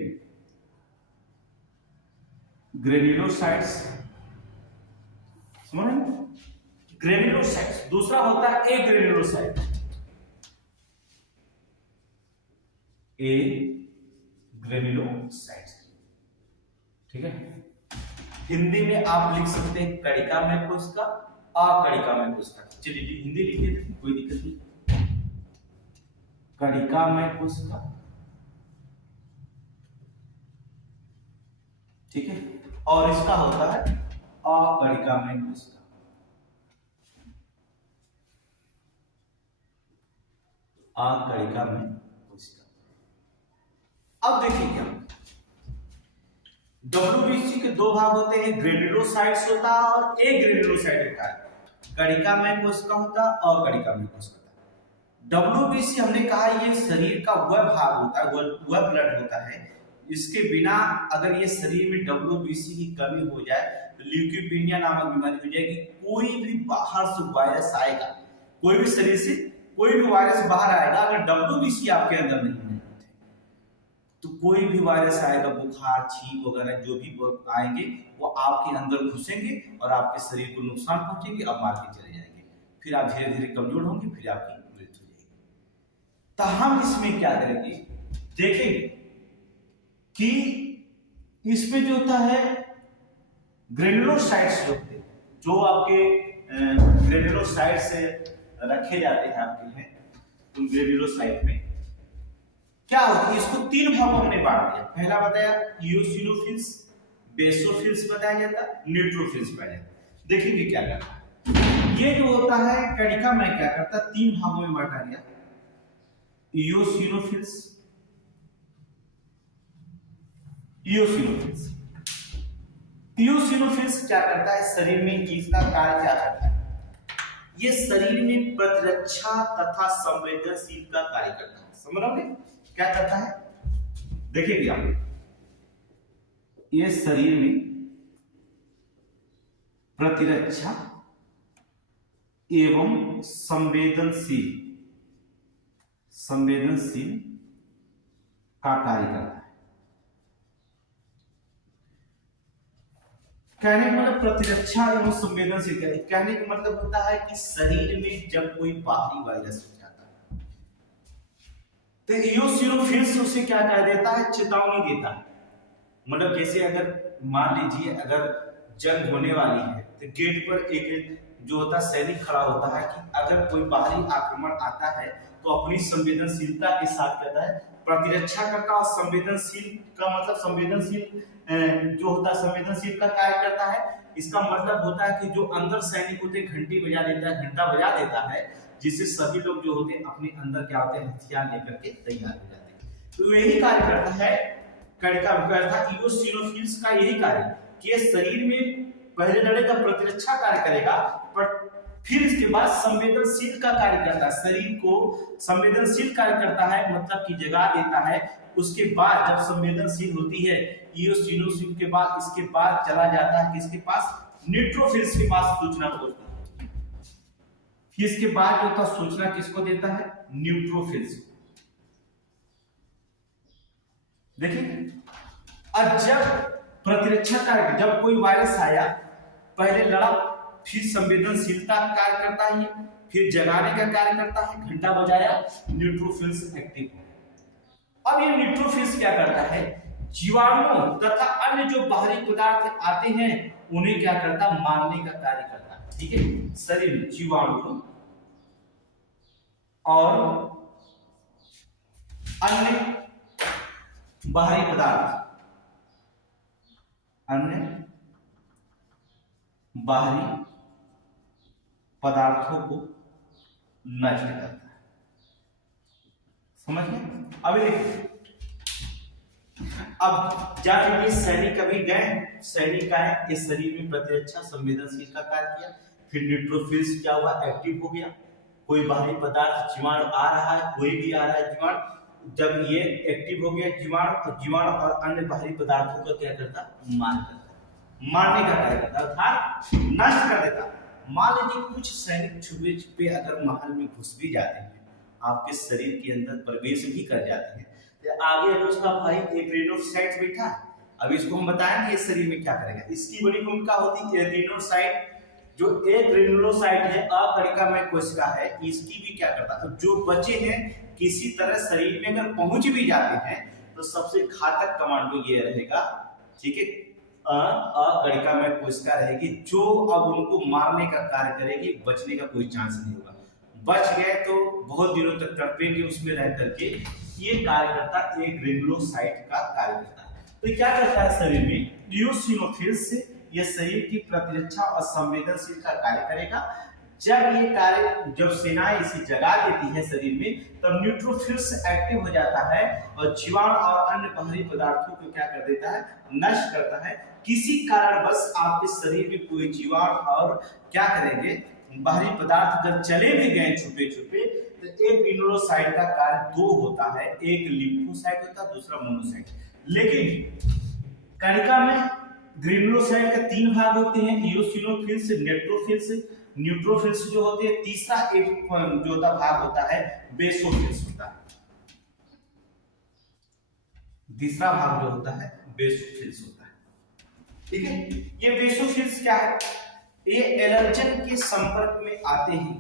ग्रेन्युलोसाइट्स, समझ रहे हैं? ग्रेन्युलोसाइट्स। दूसरा होता है ए ग्रेन्युलोसाइट, ए ग्रेन्युलोसाइट्स। ठीक है, हिंदी में आप लिख सकते हैं कणिका में कोशिका, अकणिका में कोशिका। चलिए हिंदी लिखिए, कोई दिक्कत नहीं। कणिका में कोशिका, ठीक है, और इसका होता है अकणिका में कोशिका। अकणिका में कोशिका। अब देखिए क्या डब्ल्यूबीसी के दो भाग होते हैं, ग्रेन्युलोसाइट्स होता है और ए ग्रेन्युलोसाइट होता है। कणिका में कोशिका होता है और कणिका में कोशिका होता है। डब्ल्यूबीसी हमने कहा ये शरीर का वह भाग होता है, वह ब्लड होता है, इसके बिना अगर ये शरीर में डब्ल्यूबीसी की कमी हो जाए तो ल्यूकोपीनिया नामक बीमारी हो जाएगी। कोई भी बाहर से वायरस आएगा, कोई भी शरीर से कोई भी वायरस बाहर आएगा, अगर डब्ल्यूबीसी आपके अंदर नहीं है तो कोई भी वायरस आएगा, बुखार, छींक वगैरह जो भी आएंगे वो आपके अंदर घुसेंगे और आपके शरीर को नुकसान पहुंचेंगे, आप मार के चले जाएंगे। फिर आप धीरे धीरे कमजोर होंगे, फिर आपकी मृत्यु हो जाएगी। तो हम इसमें क्या करेंगे, देखेंगे कि इसमें जो होता है ग्रेन्युलोसाइट्स जो होते हैं, जो आपके ग्रेन्युलोसाइट्स रखे जाते हैं आपके हैं ग्रेन्युलोसाइट में, क्या होती है, इसको तीन भागों में हमने बांट दिया। पहला बताया इओसिनोफिल्स, बेसोफिल्स बताया जाता, न्यूट्रोफिल्स बताया जाता। देखिए क्या करता है, ये जो होता है कणिका में क्या करता है, तीन भागों में बांटा गया, इओसिनोफिल्स, इओसिनोफिल्स। इओसिनोफिल्स क्या करता है शरीर में, इसका कार्य क्या करता है, ये शरीर में प्रतिरक्षा तथा संवेदनशील का कार्य करता है। समझ रहे हो क्या करता है, देखिए क्या, ये शरीर में प्रतिरक्षा एवं संवेदनशील का कार्य करता है। कहने का मतलब प्रतिरक्षा एवं संवेदनशील, कहने का मतलब होता है कि शरीर में जब कोई बाहरी वायरस हो जाता है तो इओसिनोफिल्स उसे क्या कर देता है, चेतावनी देता है। मतलब जैसे अगर मान लीजिए अगर जंग होने वाली है तो गेट पर एक जो होता है सैनिक खड़ा होता है कि अगर कोई बाहरी आक्रमण आता है तो अपनी संवेदनशीलता के साथ कहता है प्रतिरक्षा करता, और संवेदनशील का मतलब संवेदनशील जो होता है संवेदनशील का कार्य करता है। इसका मतलब होता है कि जो अंदर सैनिक होते घंटी बजा देता है, घंटा बजा देता है, जिससे सभी लोग जो होते हैं अपने अंदर क्या होते हैं, हथियार लेकर के तैयार हो जाते हैं। तो यही कार्य करता है कणिका करता है इओसिनोफिल्स का, यही कार्य कि शरीर में पहले लड़ेगा, प्रतिरक्षा कार्य करेगा, पर फिर इसके बाद संवेदनशील का कार्य करता है, शरीर को संवेदनशील कार्य करता है, मतलब कि जगा देता है। उसके बाद जब संवेदनशील होती है इओसिनोफिल के बाद, इसके बाद चला जाता है किसके पास, न्यूट्रोफिल्स के पास सूचना पहुंचती है। फिर इसके बाद जो होता सूचना किसको देता है, न्यूट्रोफिल्स। देखिए अब जब प्रतिरक्षा कार्य, जब कोई वायरस आया पहले लड़ा, फिर संवेदनशीलता कार्य करता है, फिर जगाने का कार्य करता है, घंटा बजाया, न्यूट्रोफिल्स एक्टिव हो। अब ये न्यूट्रोफिल्स क्या करता है, जीवाणु तथा अन्य जो बाहरी पदार्थ आते हैं उन्हें क्या करता, मारने का कार्य करता है। ठीक है, शरीर में जीवाणु और अन्य बाहरी पदार्थ, अन्य बाहरी पदार्थों को नष्ट करता है। समझ गए? अभी देखिए, अब जब ये सैनिक अभी गए, सैनिक आए, इस शरीर में प्रतिरक्षा संवेदनशील का कार्य किया, फिर न्यूट्रोफिल्स क्या हुआ, एक्टिव हो गया। कोई बाहरी पदार्थ जीवाणु आ रहा है, कोई भी आ रहा है जीवाणु, जब ये एक्टिव हो गया जीवाणु, तो जीवाणु और अन्य बाहरी पदार्थों का क्या करता, मारने का कार्य करता, अर्थात नष्ट कर देता। मान लीजिए कुछ सैनिक छुपे छुपे अगर महल में घुस भी जाते हैं, आपके शरीर के अंदर प्रवेश भी कर जाते हैं, तो आगे अगर उसका भाई एक ग्रेन्युलोसाइट बैठा है, अब इसको हम बताएंगे इस शरीर में क्या करेगा। इसकी बड़ी भूमिका होती है ग्रेन्युलोसाइट, जो एक ग्रेन्युलोसाइट है अकणिकामय कोशिका है, इसकी भी क्या करता है, तो जो बचे हैं किसी तरह शरीर में अगर पहुंच भी जाते हैं तो सबसे घातक कमांडो ये रहेगा। ठीक है, अकणिकामय कोशिका रहेगी जो अब उनको मारने का कार्य करेगी, बचने का कोई चांस नहीं होगा। बच गए तो बहुत दिनों तक तड़पेंगे उसमें रह करके। ये कार्यकर्ता एक ग्रेन्युलोसाइट का कार्य करता है। तो क्या करता है शरीर में, इओसिनोफिल्स से ये शरीर की प्रतिरक्षा और संवेदनशील का कार्य करेगा। जब ये कार्य, जब सेनाएं इसे जगा देती है शरीर में, तब न्यूट्रोफिल्स एक्टिव हो जाता है और जीवाणु और अन्य बाहरी पदार्थों को क्या कर देता है, नष्ट करता है। किसी कारणवश आपके शरीर में कोई जीवाणु और क्या करेंगे, बाहरी पदार्थ जब चले भी गए छुपे छुपे, तो एक ग्रेन्युलोसाइट का कार्य दो होता है, एक लिम्फोसाइट होता है, दूसरा मोनोसाइट। लेकिन कणिका में ग्रेन्युलोसाइट का तीन भाग होते हैं, इओसिनोफिल्स, न्यूट्रोफिल्स। न्यूट्रोफिल्स जो होते हैं, तीसरा एक जो होता भाग होता है बेसोफिल्स होता है। तीसरा भाग जो होता है बेसोफिल्स होता है। ठीक है, ये बेसोफिल्स क्या है, ये एलर्जन के संपर्क में आते ही,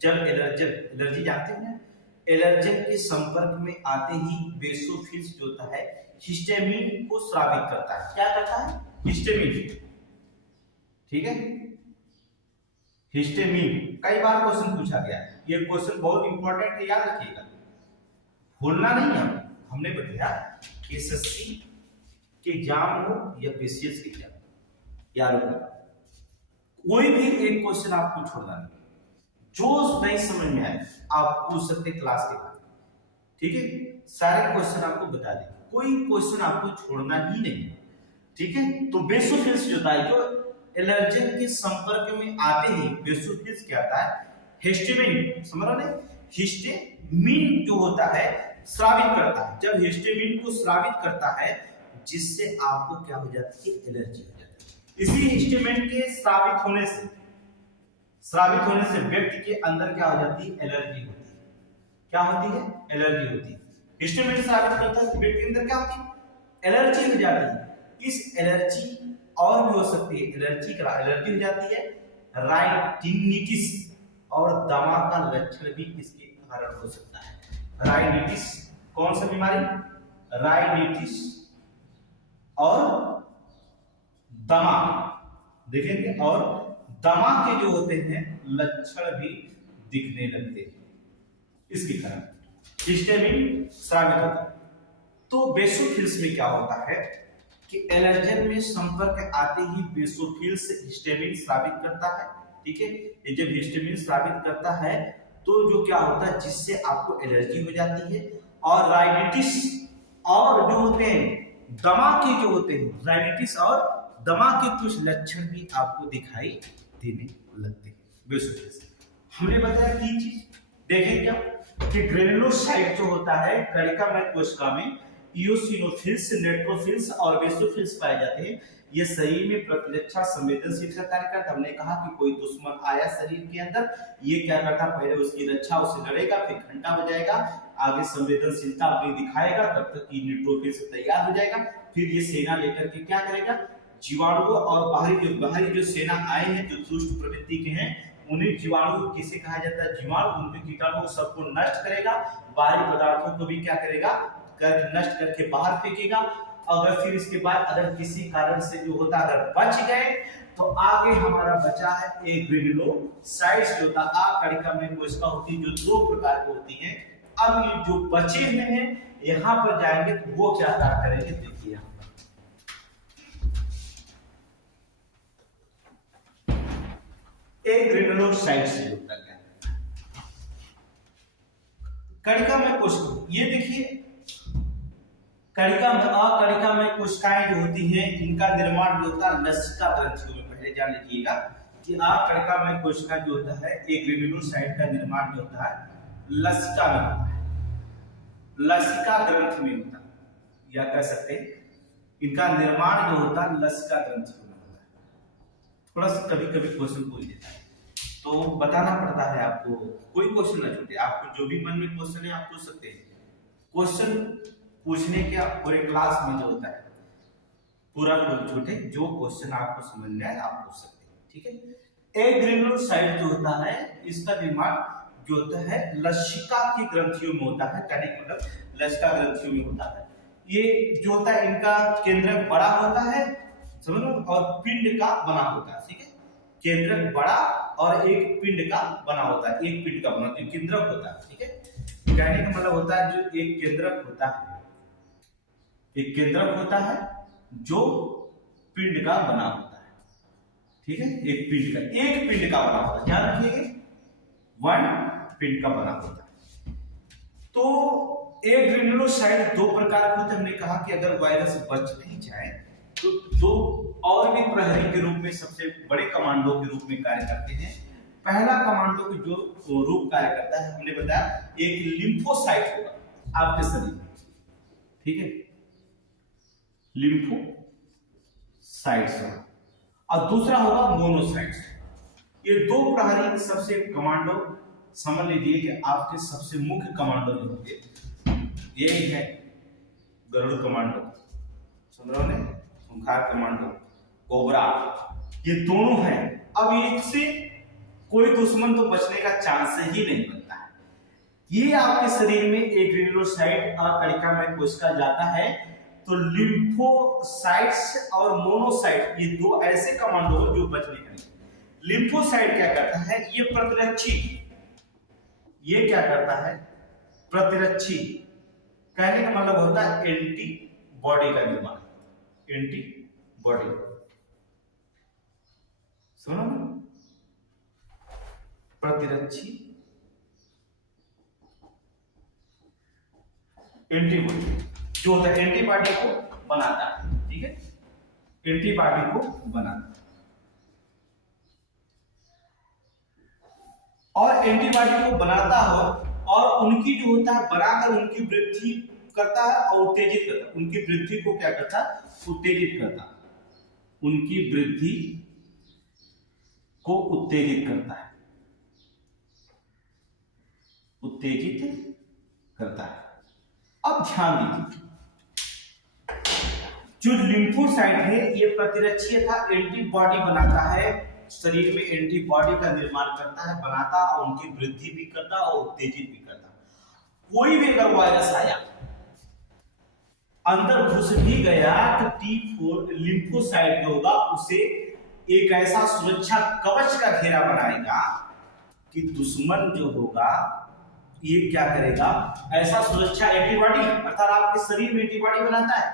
जब एलर्जी जानते हैं, एलर्जन के संपर्क में आते ही बेसोफिल्स जो होता है हिस्टामिन को स्रावित करता है। क्या करता है, हिस्टामिन। ठीक है, हिस्टामिन कई बार क्वेश्चन पूछा गया है, ये क्वेश्चन बहुत इंपॉर्टेंट है, याद रखिएगा, भूलना नहीं है। हमने बताया कि एसएससी के एग्जाम हो या बीसीएस के एग्जाम, याद रखना कोई भी एक क्वेश्चन आपको छोड़ना नहीं, जो नहीं समझ में आए आप पूछ सकते क्लास के बाद, ठीक है, सारे क्वेश्चन आपको बता दें, कोई क्वेश्चन आपको छोड़ना ही नहीं, ठीक है। तो बेसोफिल्स जो होता है, जो एलर्जन के संपर्क में आते ही बेसोफिल्स क्या आता है, हिस्टामिन, समझ रहे हैं, हिस्टामिन जो होता है स्रावित करता है, जब हिस्टामिन को स्रावित करता है जिससे आपको क्या हो जाती है, एलर्जी हो जाती है। इसी हिस्टामिन के स्रावित होने से व्यक्ति के अंदर क्या हो जाती है, एलर्जी होती है। क्या होती है, एलर्जी होती है। हिस्टामिन स्रावित करता है व्यक्ति के अंदर क्या होती है, एलर्जी हो जाती है। इस एलर्जी और भी हो सकती है, एलर्जी हो जाती है, राइनिटिस और दमा का लक्षण भी इसके कारण हो सकता है। राइनिटिस कौन सा बीमारी, राइनिटिस और दमा, देखेंगे, और दमा के जो होते हैं लक्षण भी दिखने लगते हैं, इसके कारण हिस्टामिन स्रावित होता है। तो बेसोफिल्स में क्या होता है कि एलर्जन में संपर्क आते ही बेसोफिल्स हिस्टामिन स्रावित करता है, ठीक है। ये जब हिस्टामिन स्रावित करता है तो जो क्या होता है, जिससे आपको एलर्जी हो जाती है, और राइनिटिस और जो होते हैं दमा के जो होते हैं, राइनिटिस और दमा के कुछ लक्षण भी आपको दिखाई देने लगते हैं बेसोफिल्स। हमने बताया तीन चीज, देखें क्या कि ग्रेनुलोसाइट जो होता है कणिकामय कोशिका में इओसिनोफिल्स, नेट्रोफिल्स और बेसोफिल्स पाए जाते हैं। ये शरीर में प्रतिरक्षा संवेदनशील का कार्य करता है। हमने कहा कि कोई दुश्मन आया शरीर के अंदर, ये क्या करता, पहले उसकी रक्षा, उससे लड़ेगा, फिर घंटा बजाएगा, आगे संवेदनशीलता अपनी दिखाएगा, तब तक कि न्यूट्रोफिल्स तैयार हो जाएगा, फिर ये सेना लेकर के क्या करेगा, जीवाणु और बाहरी जो सेना आए हैं जो दुष्ट प्रवृत्ति के हैं, उन्हें जीवाणु किसे कहा जाता है, जीवाणु, उनके कीटाणु सबको नष्ट करेगा, बाहरी पदार्थों को भी क्या करेगा, नष्ट करके बाहर फेंकेगा। अगर फिर इसके बाद अगर किसी कारण से जो होता अगर बच गए तो आगे हमारा बचा है एक ग्रेनुलोसाइट्स जो होता है कणिकामय कोशिका होती है, जो दो प्रकार की होती हैं। अब ये जो बचे हुए हैं यहां पर जाएंगे तो वो क्या करेंगे, देखिए एक ग्रेनुलोसाइट्स जो होता है कणिकामय कोशिका, ये देखिए कणिकामय कोशिकाएं जो होती हैं इनका निर्माण जो होता है लसिका ग्रंथियों में। पहले जान लीजिएगा कि कणिकामय कोशिका जो होता है एक ग्रेनुलोसाइट का निर्माण जो होता है लसिका में होता है, लसिका ग्रंथि में होता है, या कह सकते हैं इनका निर्माण जो होता है लसिका ग्रंथि में होता है। थोड़ा सा कभी कभी क्वेश्चन पूछ देता है तो बताना पड़ता है आपको, कोई क्वेश्चन ना छूटे, आपको जो भी मन में क्वेश्चन है आप पूछ सकते हैं। क्वेश्चन पूछने के पूरे क्लास में जो होता है पूरा छोटे, जो क्वेश्चन आपको समझ में आए आप पूछ सकते हैं, ठीक है। एक ग्रेनुलोसाइट जो होता है इसका निर्माण जो होता है लसिका की ग्रंथियों में होता है, कहने का मतलब लसिका ग्रंथियों में होता है। ये जो होता है इनका केंद्रक बड़ा होता है, समझ लो, और पिंड का बना होता है, ठीक है। केंद्रक बड़ा और एक पिंड का बना होता है, एक पिंड का बना केंद्रक होता है, ठीक है। कहने का मतलब होता है जो एक केंद्रक होता है, एक केंद्रक होता है जो पिंड का बना होता है, ठीक है। एक पिंड का बना होता है, ध्यान रखिएगा, वन पिंड का बना होता है। तो एक ग्रेनुलोसाइट दो प्रकार के होते हैं। हमने कहा कि अगर वायरस बच भी जाए तो दो और भी प्रहरी के रूप में, सबसे बड़े कमांडो के रूप में कार्य करते हैं। पहला कमांडो के जो रूप कार्य करता है, हमने बताया एक लिम्फोसाइट होगा आपके शरीर में, ठीक है, लिम्फोसाइट्स, और दूसरा होगा मोनोसाइट्स। ये दो प्रहरी सबसे कमांडो, समझ लीजिए कि आपके सबसे मुख्य कमांडो जो होंगे ये है गरुड़ कमांडो, समझ रहे हैं, खूंखार कमांडो, कोबरा, ये दोनों हैं। अब इससे कोई दुश्मन तो बचने का चांस ही नहीं बनता है। ये आपके शरीर में एक ग्रेनुलोसाइट कणिकामय कोशिका जाता है तो लिम्फोसाइट्स और मोनोसाइट, ये दो ऐसे कमांडो जो बचने का नहीं। लिम्फोसाइट क्या करता है, ये प्रतिरक्षी, ये क्या करता है, प्रतिरक्षी, कहने का मतलब होता है एंटी बॉडी का निर्माण, एंटी बॉडी, सुनो, प्रतिरक्षी एंटीबॉडी जो होता है एंटीबॉडी को बनाता है, ठीक है, एंटीबॉडी को बनाता है। और एंटीबॉडी को बनाता हो और उनकी जो होता है बनाकर उनकी वृद्धि करता है और उत्तेजित करता है, उनकी वृद्धि को क्या करता है, उत्तेजित करता है, उनकी वृद्धि को उत्तेजित करता है, उत्तेजित करता है। अब ध्यान दीजिए, जो लिम्फोसाइट है ये प्रतिरक्षी था, एंटीबॉडी बनाता है, शरीर में एंटीबॉडी का निर्माण करता है, बनाता और उनकी वृद्धि भी करता और उत्तेजित भी करता। कोई भी अगर वायरस आया अंदर घुस भी गया तो T4 लिम्फोसाइट जो होगा उसे एक ऐसा सुरक्षा कवच का घेरा बनाएगा कि दुश्मन जो होगा ये क्या करेगा, ऐसा सुरक्षा एंटीबॉडी अर्थात आपके शरीर में एंटीबॉडी बनाता है,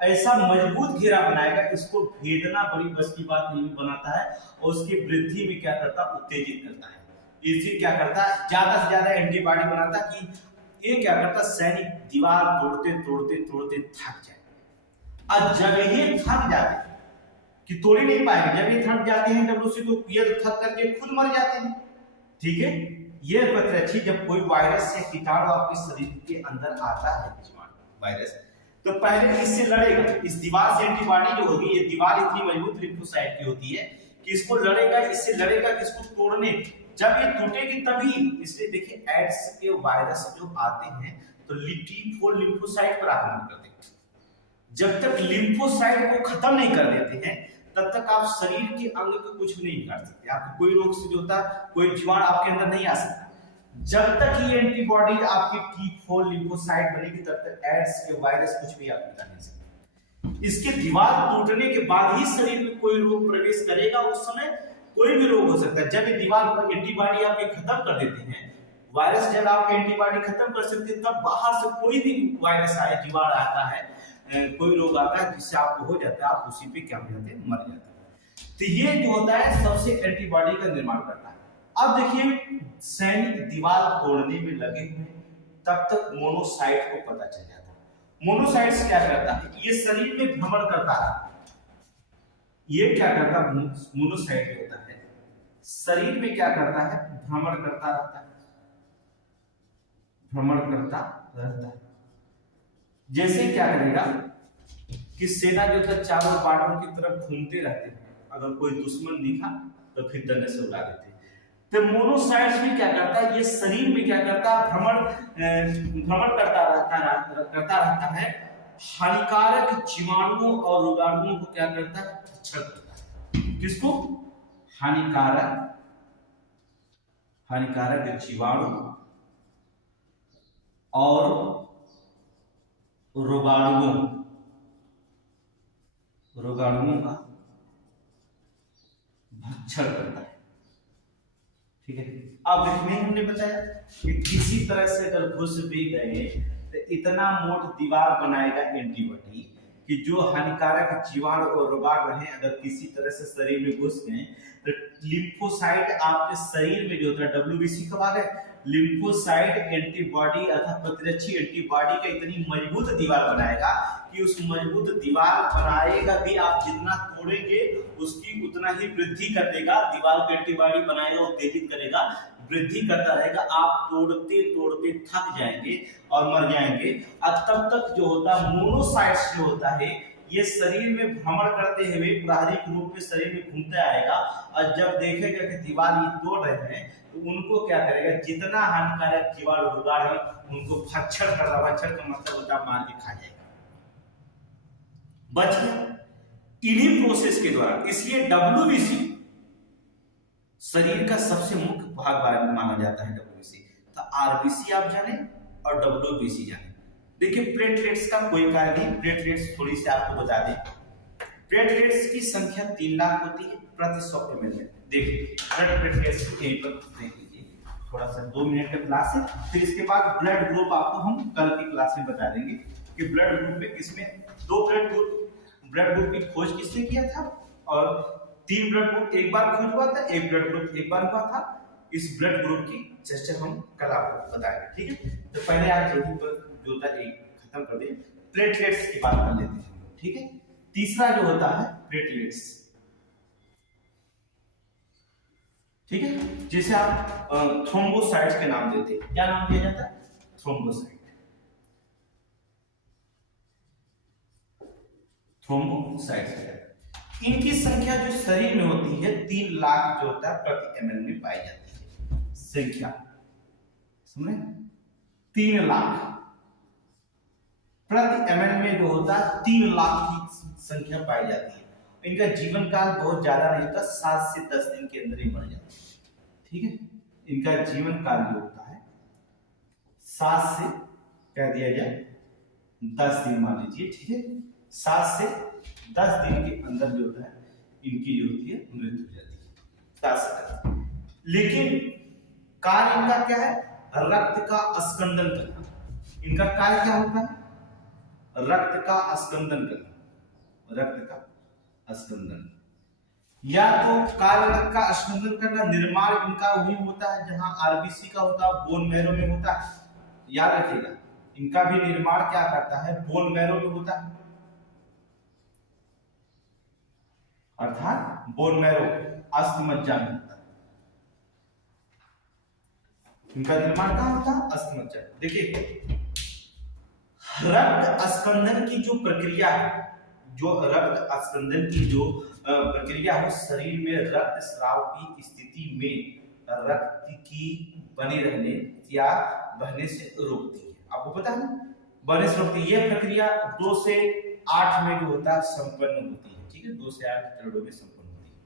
ऐसा मजबूत घेरा बनाएगा, इसको भेदना बड़ी बस की बात नहीं बनाता है और उसकी वृद्धि में क्या करता है, उत्तेजित करता है। इसी क्या करता है, ज्यादा से ज्यादा एंटीबॉडी बनाता कि ये क्या करता, सैनिक दीवार तोड़ते तोड़ते तोड़ते थक जाए। और जब ये थक जाते कि तोड़ ही नहीं पाएंगे, जब ये थक जाते हैं डब्ल्यूसी तो ये थक करके खुद मर जाते हैं, ठीक है। ये प्रतिरक्षी जब कोई वायरस या कीटाणु आपके शरीर के अंदर आता है, वायरस, तो पहले इससे लड़ेगा, इस दीवार से एंटीबॉडी जो होगी, ये दीवार इतनी मजबूत लिम्फोसाइट की होती है कि इसको लड़ेगा, इससे लड़ेगा कि इसको तोड़ने, जब ये टूटेगी तभी। इसलिए देखिए एड्स के वायरस जो आते हैं तो T4 लिम्फोसाइट पर आक्रमण करते हैं। जब तक लिम्फोसाइट को खत्म नहीं कर देते हैं तब तक आप शरीर के अंग को कुछ भी नहीं कर सकते, आपको कोई रोग से जो होता है कोई जीवाणु आपके अंदर नहीं आ सकता। जब तक ये एंटीबॉडी आपकी T4 लिम्फोसाइट बनेगी तब तक एड्स के वायरस कुछ भी आप कर नहीं सकते। इसके दीवार टूटने के बाद ही शरीर में कोई रोग प्रवेश करेगा, उस समय कोई भी रोग हो सकता है। जब ये दीवार पर एंटीबॉडी आपके खत्म कर देते हैं, वायरस जब आपके एंटीबॉडी खत्म कर सकते हैं, तब बाहर से कोई भी वायरस आए, जीवाणु आता है, कोई रोग आता है जिससे आपको हो जाता है, आप उसी पे क्या हो जाते हैं, मर जाते हैं। तो ये जो होता है सबसे एंटीबॉडी का निर्माण करता है। अब देखिए सैनिक दीवार तोड़ने में लगे हुए तब तक मोनोसाइट को पता चल जाता है। मोनोसाइट्स क्या करता है, ये शरीर में भ्रमण करता है, ये क्या करता है, मोनोसाइट होता है शरीर में क्या करता है, भ्रमण करता रहता है, भ्रमण करता रहता है। जैसे क्या करेगा कि सेना जो था चारों बाटों की तरफ घूमते रहते हैं, अगर कोई दुश्मन दिखा तो फिर डंडे से उड़ा देते हैं। तो मोनोसाइट्स भी क्या करता है, ये शरीर में क्या करता है, भ्रमण करता रहता है, हानिकारक जीवाणुओं और रोगाणुओं को क्या करता है, भक्षण करता है। किसको, हानिकारक जीवाणु और रोगाणुओं का भक्षण करता है, ठीक है। अब इसमें हमने बताया कि किसी तरह से अगर घुस भी गए तो इतना मोट दीवार बनाएगा एंटीबॉडी कि जो हानिकारक जीवाणु और रोगाणु रहे अगर किसी तरह से शरीर में घुस गए तो लिम्फोसाइट आपके शरीर में जो होता है, WBC कब आ गए, लिम्फोसाइट एंटीबॉडी अर्थात प्रतिरक्षी एंटीबॉडी का इतनी मजबूत दीवार बनाएगा कि उस मजबूत दीवार बनाएगा भी, आप जितना तोड़ेंगे उसकी उतना ही वृद्धि कर देगा, दीवार को एंटीबॉडी बनाएगा, उत्तेजित करेगा, वृद्धि करता रहेगा, आप तोड़ते तोड़ते थक जाएंगे और मर जाएंगे। और तब तक जो होता है मोनोसाइट्स जो होता है ये शरीर में भ्रमण करते हुए प्राहरिक रूप में शरीर में घूमते आएगा और जब देखेगा कि दीवार ये तोड़ रहे हैं तो उनको क्या करेगा, जितना हानिकारक जीवाणु रोगाणु है उनको भक्षण कर रहा, भक्षण का मतलब होता है मार के खा जाएगा, बच गया इन्हीं प्रोसेस के द्वारा। इसलिए WBC शरीर का सबसे मुख्य भाग माना जाता है WBC। तो RBC आप जाने और WBC जाने। देखिए प्लेटलेट्स का कोई कार्य नहीं, प्लेटलेट्स थोड़ी सी आपको बता दें, प्लेटलेट्स की संख्या 3 लाख होती है प्रति 100 ml में। देखिए ब्लड प्लेटलेट्स यहीं पर देख लीजिए, थोड़ा सा 2 मिनट का क्लास है, फिर इसके बाद ब्लड ग्रुप आपको हम कल की क्लास में बता देंगे कि ब्लड ग्रुप में किसमें 2 ब्लड ग्रुप की खोज किसने किया था, और 3 ब्लड ग्रुप एक बार खोज हुआ था, एक ब्लड ग्रुप एक बार हुआ था। इस ब्लड ग्रुप की चर्चा हम कल आपको बताएंगे, ठीक है। तो पहले आज यहीं पर जो था एक खत्म कर दें, प्लेटलेट्स की बात कर लेते हैं, ठीक है। तीसरा जो होता है प्लेटलेट्स, ठीक है, जिसे आप थ्रोम्बोसाइट्स के नाम देते हैं। क्या नाम दिया जाता है? थ्रोम्बोसाइट। थ्रोम्बोसाइट्स, इनकी संख्या जो शरीर में होती है 3 लाख जो होता है प्रति ml में पाई जाती है। संख्या समझे, 3 लाख प्रति ml में जो होता है 3 लाख की संख्या पाई जाती है। इनका जीवन काल बहुत ज्यादा नहीं होता, 7 से 10 दिन के अंदर ही मर जाता है, ठीक है। इनका जीवन काल जो होता है 7 से कह दिया जाए 10 दिन मान लीजिए, ठीक है। 7 से 10 दिन के अंदर जो होता है इनकी जो होती है मृत्यु हो जाती है, 7 से 10। लेकिन कार्य इनका क्या है? रक्त का स्कंदन करना। इनका कार्य क्या होता है? रक्त का स्कंदन करना, रक्त का स्कंदन, या तो कार्य रक्त का स्कंदन करना। निर्माण इनका वही होता है जहां आरबीसी का होता है, बोन मैरो में होता है। याद रखिएगा, इनका भी निर्माण क्या करता है? बोन मैरो में होता है, अर्थात बोन मैरो अस्थि मज्जा में होता है। इनका निर्माण कहां होता है? अस्थि मज्जा। देखिए रक्त स्कंदन की जो प्रक्रिया है, जो रक्त स्कंदन की जो प्रक्रिया है, शरीर में रक्त स्राव की स्थिति में रक्त की बने रहने या बहने से रोकती है। आपको पता है बहने से रोकती है। यह प्रक्रिया 2 से 8 में जो होता है संपन्न होती है, ठीक है। 2 से 8 चरणों में संपन्न होती है।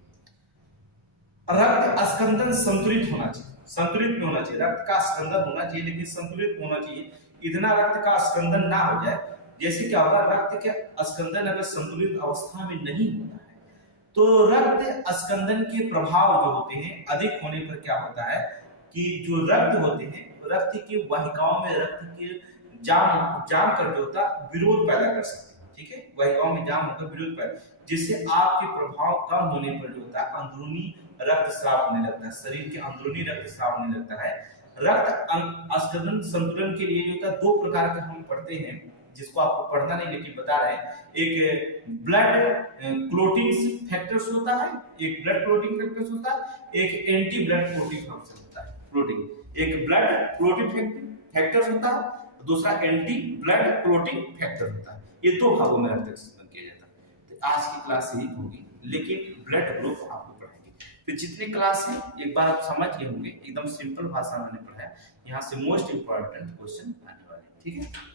रक्त स्कंदन संतुलित होना चाहिए, संतुलित में होना चाहिए। रक्त का स्कंदन होना चाहिए लेकिन संतुलित होना चाहिए। इतना रक्त का स्कंदन ना हो जाए, जैसे क्या होगा, रक्त के स्कंदन अगर संतुलित अवस्था में नहीं होता है तो रक्त स्कंदन के प्रभाव जो होते हैं अधिक होने पर क्या होता है कि जो रक्त होते हैं, रक्त की वाहिकाओं में रक्त के जाम कर जो होता विरोध पैदा कर सकते हैं, ठीक है। वाहिकाओं में जाम होकर विरोध पैदा, जिससे आपके प्रभाव कम होने पर जो होता है अंदरूनी रक्त स्राव होने लगता है, शरीर के अंदरूनी रक्त स्राव होने लगता है। रक्त स्कंदन संतुलन के लिए जो होता है 2 प्रकार के हम पढ़ते हैं, जिसको आपको पढ़ना नहीं लेकिन बता रहे हैं। एक ब्लड क्लोटिंग फैक्टर्स होता है, एक ब्लड क्लोटिंग फैक्टर्स होता है, एक एंटी ब्लड क्लोटिंग फंक्शन होता है। क्लोटिंग एक ब्लड क्लोटिंग फैक्टर्स होता है, दूसरा एंटी ब्लड क्लोटिंग फैक्टर होता है। ये 2 भागों में रक्त स्कंदन किया जाता है। तो आज की क्लास यही होगी, लेकिन ब्लड ग्रुप आपको पढ़ाएंगे। तो जितने क्लास है एक बार आप समझ गए होंगे, एकदम सिंपल भाषा में पढ़ाया। यहाँ से मोस्ट इंपॉर्टेंट क्वेश्चन आने वाले, ठीक है।